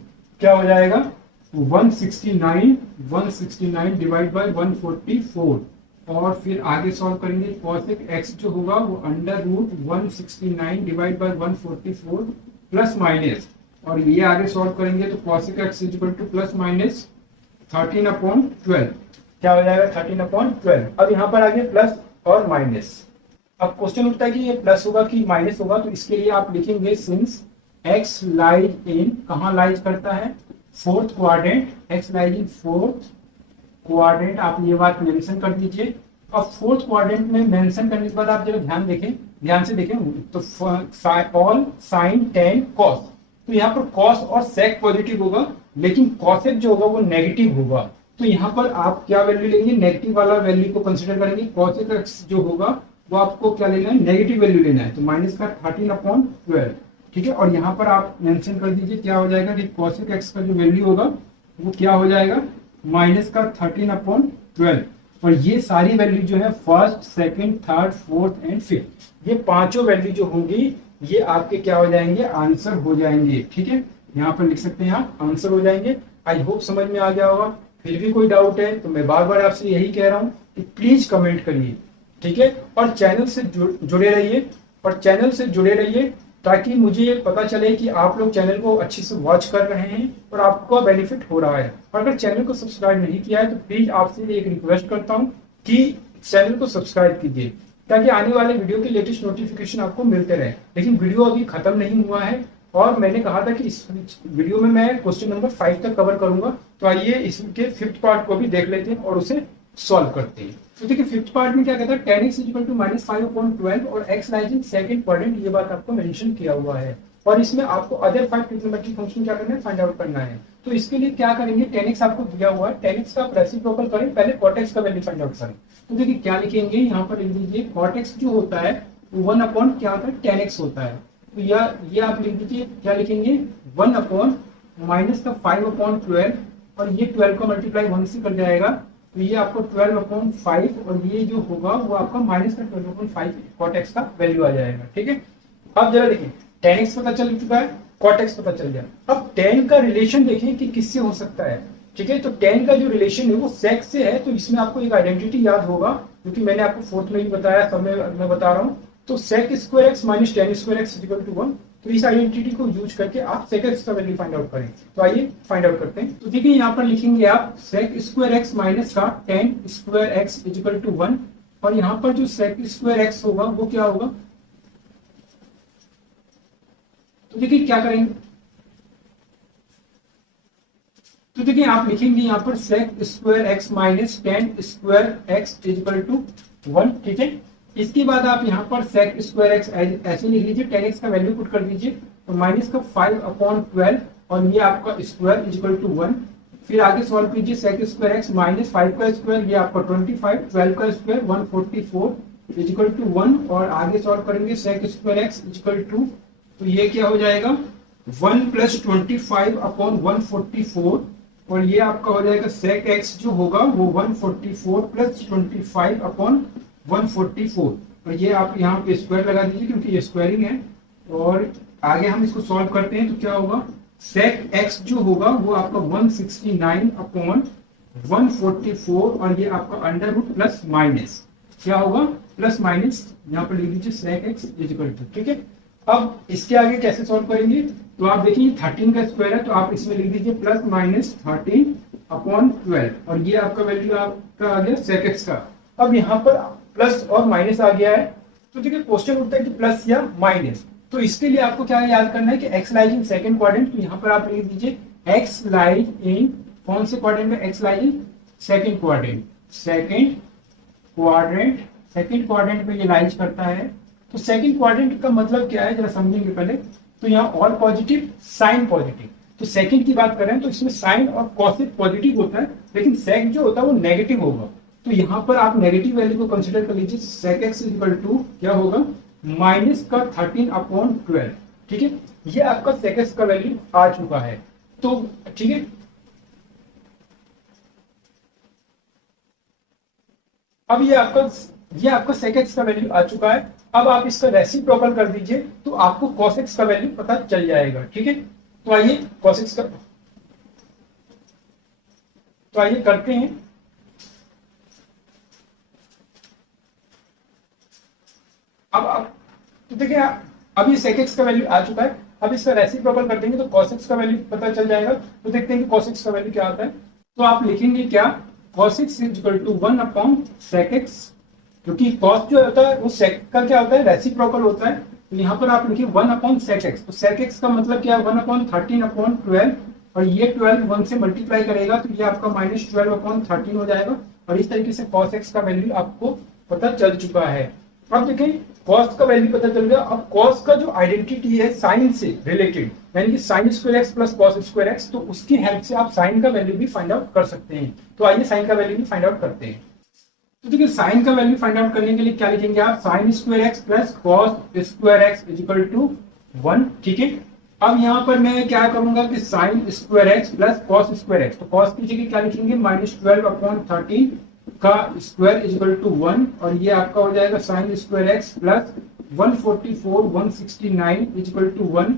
क्या हो जाएगा 169 डिवाइड बाय 144, और फिर आगे सॉल्व करेंगे cosec x जो होगा वो under root 169 divide by 144 plus minus, और ये आगे सॉल्व करेंगे तो cosec x equal to plus minus 13/12, क्या हो जाएगा 13/12। अब यहाँ पर आगे प्लस और माइनस। अब क्वेश्चन उठता है कि ये प्लस होगा कि माइनस होगा, तो इसके लिए आप लिखेंगे सिंस एक्स लाइज इन, कहाँ लाइज करता है, fourth quadrant, x lies in fourth quadrant, आप ये बात मेंशन कर दीजिए। अब फोर्थ क्वाड्रेंट में मेंशन करने के बाद आप जरा ध्यान देखें, ध्यान से देखें, तो ऑल साइन टेन कॉस, तो यहाँ पर कॉस और सेक पॉजिटिव होगा, लेकिन कॉसेक जो होगा वो नेगेटिव होगा। तो यहाँ पर आप क्या वैल्यू लेंगे, नेगेटिव वाला वैल्यू को कंसिडर करेंगे। कॉसेक एक्स जो होगा वो आपको क्या लेना है, नेगेटिव वैल्यू लेना है, तो माइनस का 13/12, ठीक है। और यहाँ पर आप मेंशन कर दीजिए क्या हो जाएगा कि कॉसेक एक्स का जो वैल्यू होगा वो क्या हो जाएगा, माइनस का 13/12। और ये सारी वैल्यू जो है first, second, third, fourth and fifth, ये पांचों वैल्यू जो होंगी ये आपके क्या हो जाएंगे, आंसर हो जाएंगे, ठीक है। यहाँ पर लिख सकते हैं आप, आंसर हो जाएंगे। आई होप समझ में आ गया होगा। फिर भी कोई डाउट है तो मैं बार बार आपसे यही कह रहा हूँ कि प्लीज कमेंट करिए, ठीक है। और चैनल से जुड़े रहिए, और चैनल से जुड़े रहिए ताकि मुझे पता चले कि आप लोग चैनल को अच्छे से वॉच कर रहे हैं और आपको बेनिफिट हो रहा है। और अगर चैनल को सब्सक्राइब नहीं किया है तो प्लीज आपसे एक रिक्वेस्ट करता हूं कि चैनल को सब्सक्राइब कीजिए ताकि आने वाले वीडियो के लेटेस्ट नोटिफिकेशन आपको मिलते रहे। लेकिन वीडियो अभी खत्म नहीं हुआ है और मैंने कहा था कि इस वीडियो में मैं क्वेश्चन नंबर 5 तक कवर करूंगा। तो आइए इसके 5th पार्ट को भी देख लेते हैं और उसे सॉल्व करते हैं। तो देखिए 5th पार्ट में क्या कहता है, tan x इक्वल टू -5/12 और x lies in second quadrant, ये बात आपको मेंशन किया हुआ है। और इसमें आपको अदर 5 ट्रिग्नोमेट्रिक फंक्शन क्या करना है, फाइंड आउट करना है। तो इसके लिए क्या करेंगे, tan x आपको दिया हुआ है, tan x का आप रेसिप्रोकल करें, पहले cot x का वैल्यू फाइंड आउट करें। तो देखिए क्या लिखेंगे, यहाँ पर लिख दीजिए cot x जो होता है 1 अपॉन क्या होता है, tan x होता है। तो ये आप लिख दीजिए, क्या लिखेंगे, 1 अपॉन माइनस का 5/12, और ये 12 का मल्टीप्लाई 1 से कर जाएगा, तो ये आपको 12/5, और ये जो होगा वो आपका माइनस का 12/5 cot x का वैल्यू आ जाएगा, ठीक है। अब जरा देखिए tan x पता चल चुका है, cot x पता चल गया। अब tan का रिलेशन देखिए कि किससे हो सकता है, ठीक है। तो tan का जो रिलेशन है वो sec से है। तो इसमें आपको एक आइडेंटिटी याद होगा, क्योंकि मैंने आपको 4th में भी बताया, सब में मैं बता रहा हूँ। तो sec square x minus tan square x equal to 1, तो इस आइडेंटिटी को यूज करके आप sec x का वैल्यू फाइंड आउट करें। तो आइए फाइंड आउट करते हैं। तो देखिए यहाँ पर लिखेंगे आप sec स्क्वायर x माइनस का tan square x equal to 1, और यहाँ पर जो sec स्क्वायर x होगा वो क्या होगा, तो देखिए क्या करेंगे, तो देखिए आप लिखेंगे यहाँ पर sec square x minus tan square x equal to 1, ठीक है। इसके बाद आप यहाँ पर sec स्क्वायर x ऐसे लिख लीजिए, tan x का वैल्यू पुट कर दीजिए, तो माइनस का 5/12, और ये आपका स्क्वायर इक्वल टू 1। फिर आगे सॉल्व कीजिए, sec स्क्वायर x माइनस 5 का स्क्वायर, ये आपका 25, 12 का स्क्वायर 144 इक्वल टू 1, और आगे सॉल्व करेंगे sec square x equal to, तो ये क्या हो जाएगा 1 + 25/144, और ये आपका हो जाएगा sec x जो होगा वो 144 + 25/144, और ये आप यहाँ पे स्क्वायर लगा दीजिए क्योंकि ये स्क्वायरिंग है। और आगे हम इसको सॉल्व करते हैं तो क्या होगा, sec x जो होगा वो आपका 169/144, और ये आपका अंडर रूट प्लस माइनस क्या होगा, प्लस माइनस, यहाँ पर लिख दीजिए sec x इक्वल टू, ठीक है। अब इसके आगे कैसे सॉल्व करेंगे, तो आप देखिए 13 का स्क्वायर है, तो आप इसमें लिख दीजिए प्लस माइनस 13/12, और ये आपका वैल्यू आपका आ गया sec x का। अब यहाँ पर प्लस और माइनस आ गया है, तो देखिए क्वेश्चन उठता है कि प्लस या माइनस। तो इसके लिए आपको क्या याद करना है कि x lies in second quadrant, तो यहाँ पर आप लिख दीजिए x लाइज इन कौन से क्वाड्रेंट में, x lies in second quadrant, second quadrant में ये लाइज करता है। तो सेकंड क्वाड्रेंट का मतलब क्या है जरा समझेंगे पहले। तो यहाँ ऑल पॉजिटिव, साइन पॉजिटिव, तो सेकंड की बात करें तो इसमें साइन और कॉसेक पॉजिटिव होता है, लेकिन सेक जो होता है वो नेगेटिव होगा। तो यहाँ पर आप नेगेटिव वैल्यू को कंसिडर कर लीजिए, sec x इक्वल टू क्या होगा, माइनस का 13/12, ठीक है। ये आपका sec x का वैल्यू आ चुका है, तो ठीक है। अब ये आपका sec x का वैल्यू आ चुका है। अब आप इसका रेसिप्रोकल कर दीजिए तो आपको cos x का वैल्यू पता चल जाएगा, ठीक है। तो आइए cos x का, तो आइए करते हैं। अब तो देखिए अब ये sec x का वैल्यू आ चुका है, अब इसका रेसिप्रोकल कर देंगे तो cos x का वैल्यू पता चल जाएगा। तो देखते हैं कि cos x का वैल्यू क्या आता है। तो आप लिखेंगे क्या, cos x equal to 1/sec x, क्योंकि cos जो होता है वो sec का क्या होता है, रेसिप्रोकल होता है। तो यहाँ पर आप लिखिए 1 अपॉन सेक एक्स। तो सेक एक्स का मतलब क्या है, 1 अपॉन 13 अपॉन 12, और ये 12 1 से मल्टीप्लाई करेगा तो ये आपका -12 अपॉन 13 हो जाएगा। और इस तरीके से cos x का वैल्यू आपको पता चल चुका है। अब देखें cos का वैल्यू पता चल गया। अब cos का जो आइडेंटिटी है साइन से रिलेटेड, यानी कि sin square x plus cos square x, तो उसकी हेल्प से आप साइन का वैल्यू भी फाइंड आउट कर सकते हैं। तो आइए साइन का वैल्यू भी फाइंड आउट करते हैं। तो देखिए साइन का वैल्यू फाइंड आउट करने के लिए क्या लिखेंगे आप, sin square x plus cos square x is equal to 1। ठीक है, अब यहाँ पर मैं क्या करूंगा कि sin square x plus cos square x, तो cos की जगह क्या लिखेंगे, -12 अपॉन 13 का स्क्वायर इज इक्वल टू 1, और ये आपका हो जाएगा sin square x plus 144 169 is equal to 1,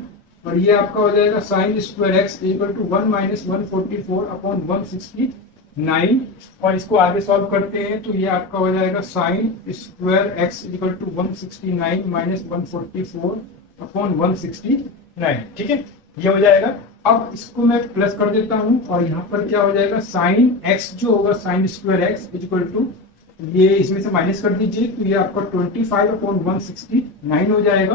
और ये आपका हो जाएगा sin square x is equal to 1 minus 144 upon 169, और इसको आगे सॉल्व करते हैं तो ये आपका हो जाएगा sin square x is equal to 169 minus 144 upon 169। ठीक है, ये हो जाएगा। अब इसको मैं प्लस कर देता हूं, और यहाँ पर क्या हो जाएगा, साइन x जो होगा sin square x is equal to, ये इसमें से माइनस कर दीजिए तो ये आपका 25 अपॉन 169 हो जाएगा,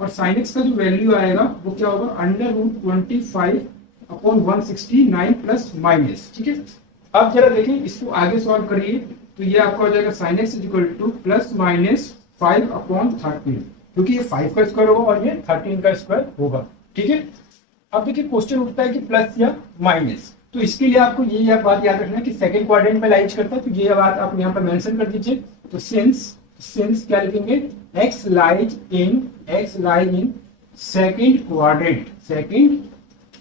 और sin x का जो वैल्यू आएगा वो क्या होगा, √25 अपॉन 169 प्लस माइनस। ठीक है, अब जरा देखिए इसको आगे सॉल्व करिए तो ये आपका हो जाएगा sin x is equal to plus minus 5 upon 13, क्योंकि ये 5 का स्क्वायर होगा और ये 13 का स्क्वायर होगा। ठीक है, अब देखिए क्वेश्चन उठता है कि प्लस या माइनस, तो इसके लिए आपको ये बात याद रखना है कि सेकंड क्वाड्रेंट में लाइज करता है, तो ये बात आप यहाँ पर मेंशन कर दीजिए। तो सिंस क्या लिखेंगे, x lies in second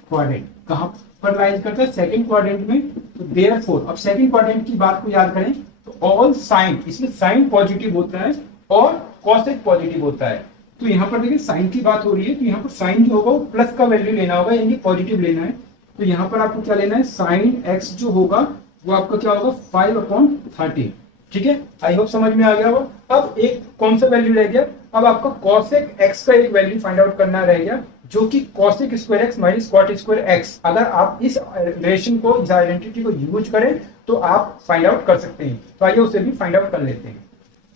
quadrant कहाँ पर लाइज करता है, सेकंड क्वाड्रेंट में। तो देयरफॉर अब सेकंड क्वाड्रेंट की बात को याद करें तो ऑल साइन, इसमें साइन पॉजिटिव होता है और कॉसेक पॉजिटिव होता है। तो यहाँ पर देखिए साइन की बात हो रही है, तो यहाँ पर साइन जो होगा वो प्लस का वैल्यू लेना होगा, यानी पॉजिटिव लेना है। तो यहाँ पर आपको क्या लेना है, साइन x जो होगा वो आपका क्या होगा 5 अपॉन 13। ठीक है, आई होप समझ में आ गया होगा। अब एक कौन सा वैल्यू रह गया, अब आपको कॉसेक x का एक वैल्यू फाइंड आउट करना रह गया, जो कि cosec square x minus cot square x। अगर आप इस रिलेशन को, इस आइडेंटिटी को यूज करें तो आप फाइंड आउट कर सकते हैं। तो आइए उसे भी फाइंड आउट कर लेते हैं।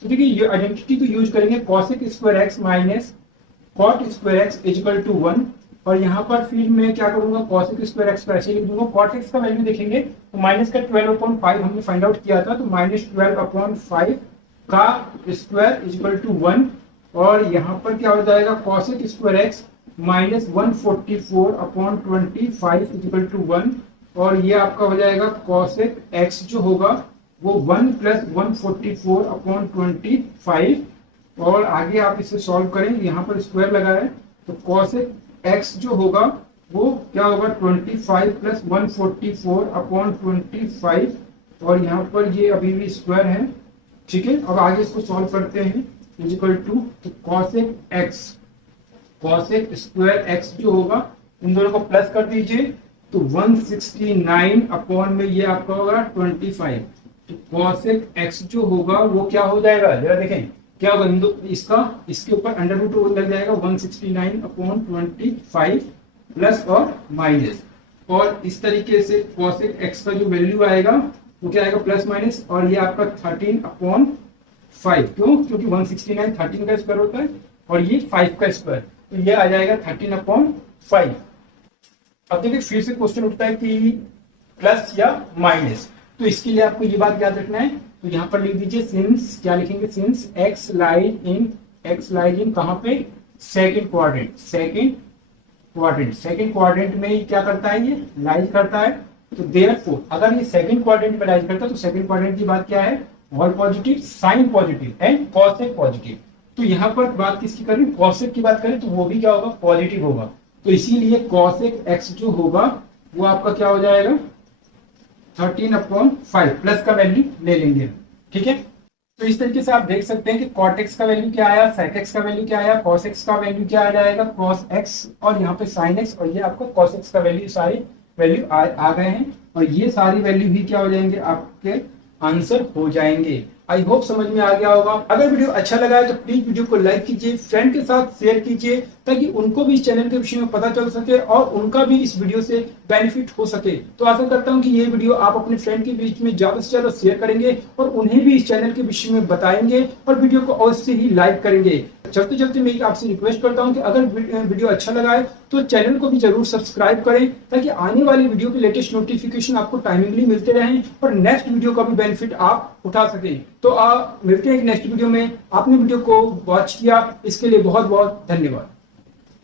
तो देखिए ये आइडेंटिटी को यूज करेंगे, cosec square x minus cot square x is equal to 1, और यहाँ पर फिर मैं क्या करूंगा, cosec स्क्वायर x को ऐसे लिख दूंगा। cot x का वैल्यू देखेंगे तो माइनस का 12/5 हमने फाइंड आउट किया था, तो -12/5 का स्क्वायर इज इक्वल टू 1, और यहाँ पर क्या हो जाएगा, cosec square x minus 144/25 is equal to 1, और ये आपका हो जाएगा cosec x जो होगा वो 1 प्लस 144 अपॉन 25, और आगे आप इसे सॉल्व करें, यहाँ पर स्क्वायर लगा है तो cosec x जो होगा वो क्या होगा 25 प्लस 144 अपॉन 25, और यहाँ पर ये अभी भी स्क्वायर है। ठीक है, अब आगे इसको सॉल्व करते हैं, इज इक्वल टू, तो cosec स्क्वायर x जो होगा इन दोनों को प्लस कर दीजिए तो 169 अपॉन में ये आपका होगा 25, तो cosec x जो होगा वो क्या हो जाएगा, जरा देखें क्या होगा, इसके ऊपर अंडर रूट लग जाएगा 169 अपॉन 25 प्लस और माइनस, और इस तरीके से cosec x का जो वैल्यू आएगा वो क्या आएगा प्लस माइनस, और ये आपका 13/5, क्यों, क्योंकि 169 13 का स्क्वायर होता है और ये 5 का स्क्वायर, तो ये आ जाएगा 13/5। अब देखिए फिर से क्वेश्चन उठता है कि प्लस या माइनस, तो इसके लिए आपको ये बात याद रखना है। तो यहाँ पर लिख दीजिए सिंस, क्या लिखेंगे, सिंस x लाइज इन कहाँ पे, सेकंड क्वाड्रेंट में क्या करता है, ये लाइज करता है। तो देयरफॉर अगर ये सेकंड क्वाड्रेंट में लाइज करता है तो सेकंड क्वाड्रेंट की बात क्या है, all positive, sine positive and cosec positive. तो यहाँ पर बात किसकी कर रही है, कॉसेक की बात करें तो वो भी क्या होगा, पॉजिटिव होगा। तो इसीलिए cosec x जो होगा वो आपका क्या हो जाएगा 13/5, प्लस का वैल्यू ले लेंगे। ठीक है, तो इस तरीके से आप देख सकते हैं कि cot x का वैल्यू क्या आया, sec x का वैल्यू क्या आया, cos x का वैल्यू क्या आ जाएगा, cos x, और यहाँ पे sin x, और ये आपका cos x का वैल्यू, सारी वैल्यू आ गए हैं, और ये सारी वैल्यू भी क्या हो जाएंगे, आपके आंसर हो जाएंगे। आई होप समझ में आ गया होगा। अगर वीडियो अच्छा लगा है तो प्लीज वीडियो को लाइक कीजिए, फ्रेंड के साथ शेयर कीजिए, ताकि उनको भी इस चैनल के विषय में पता चल सके और उनका भी इस वीडियो से बेनिफिट हो सके। तो आशा करता हूं कि ये वीडियो आप अपने फ्रेंड के बीच में ज्यादा से ज्यादा शेयर करेंगे और उन्हें भी इस चैनल के विषय में बताएंगे, और वीडियो को अवश्य ही लाइक करेंगे। चलते चलते मैं आपसे रिक्वेस्ट करता हूं कि अगर वीडियो अच्छा लगा है तो चैनल को भी जरूर सब्सक्राइब करें, ताकि आने वाली वीडियो के लेटेस्ट नोटिफिकेशन आपको टाइमिंगली मिलते रहें और नेक्स्ट वीडियो का भी बेनिफिट आप उठा सकें। तो मिलते हैं नेक्स्ट वीडियो में। आपने वीडियो को वॉच किया इसके लिए बहुत बहुत धन्यवाद।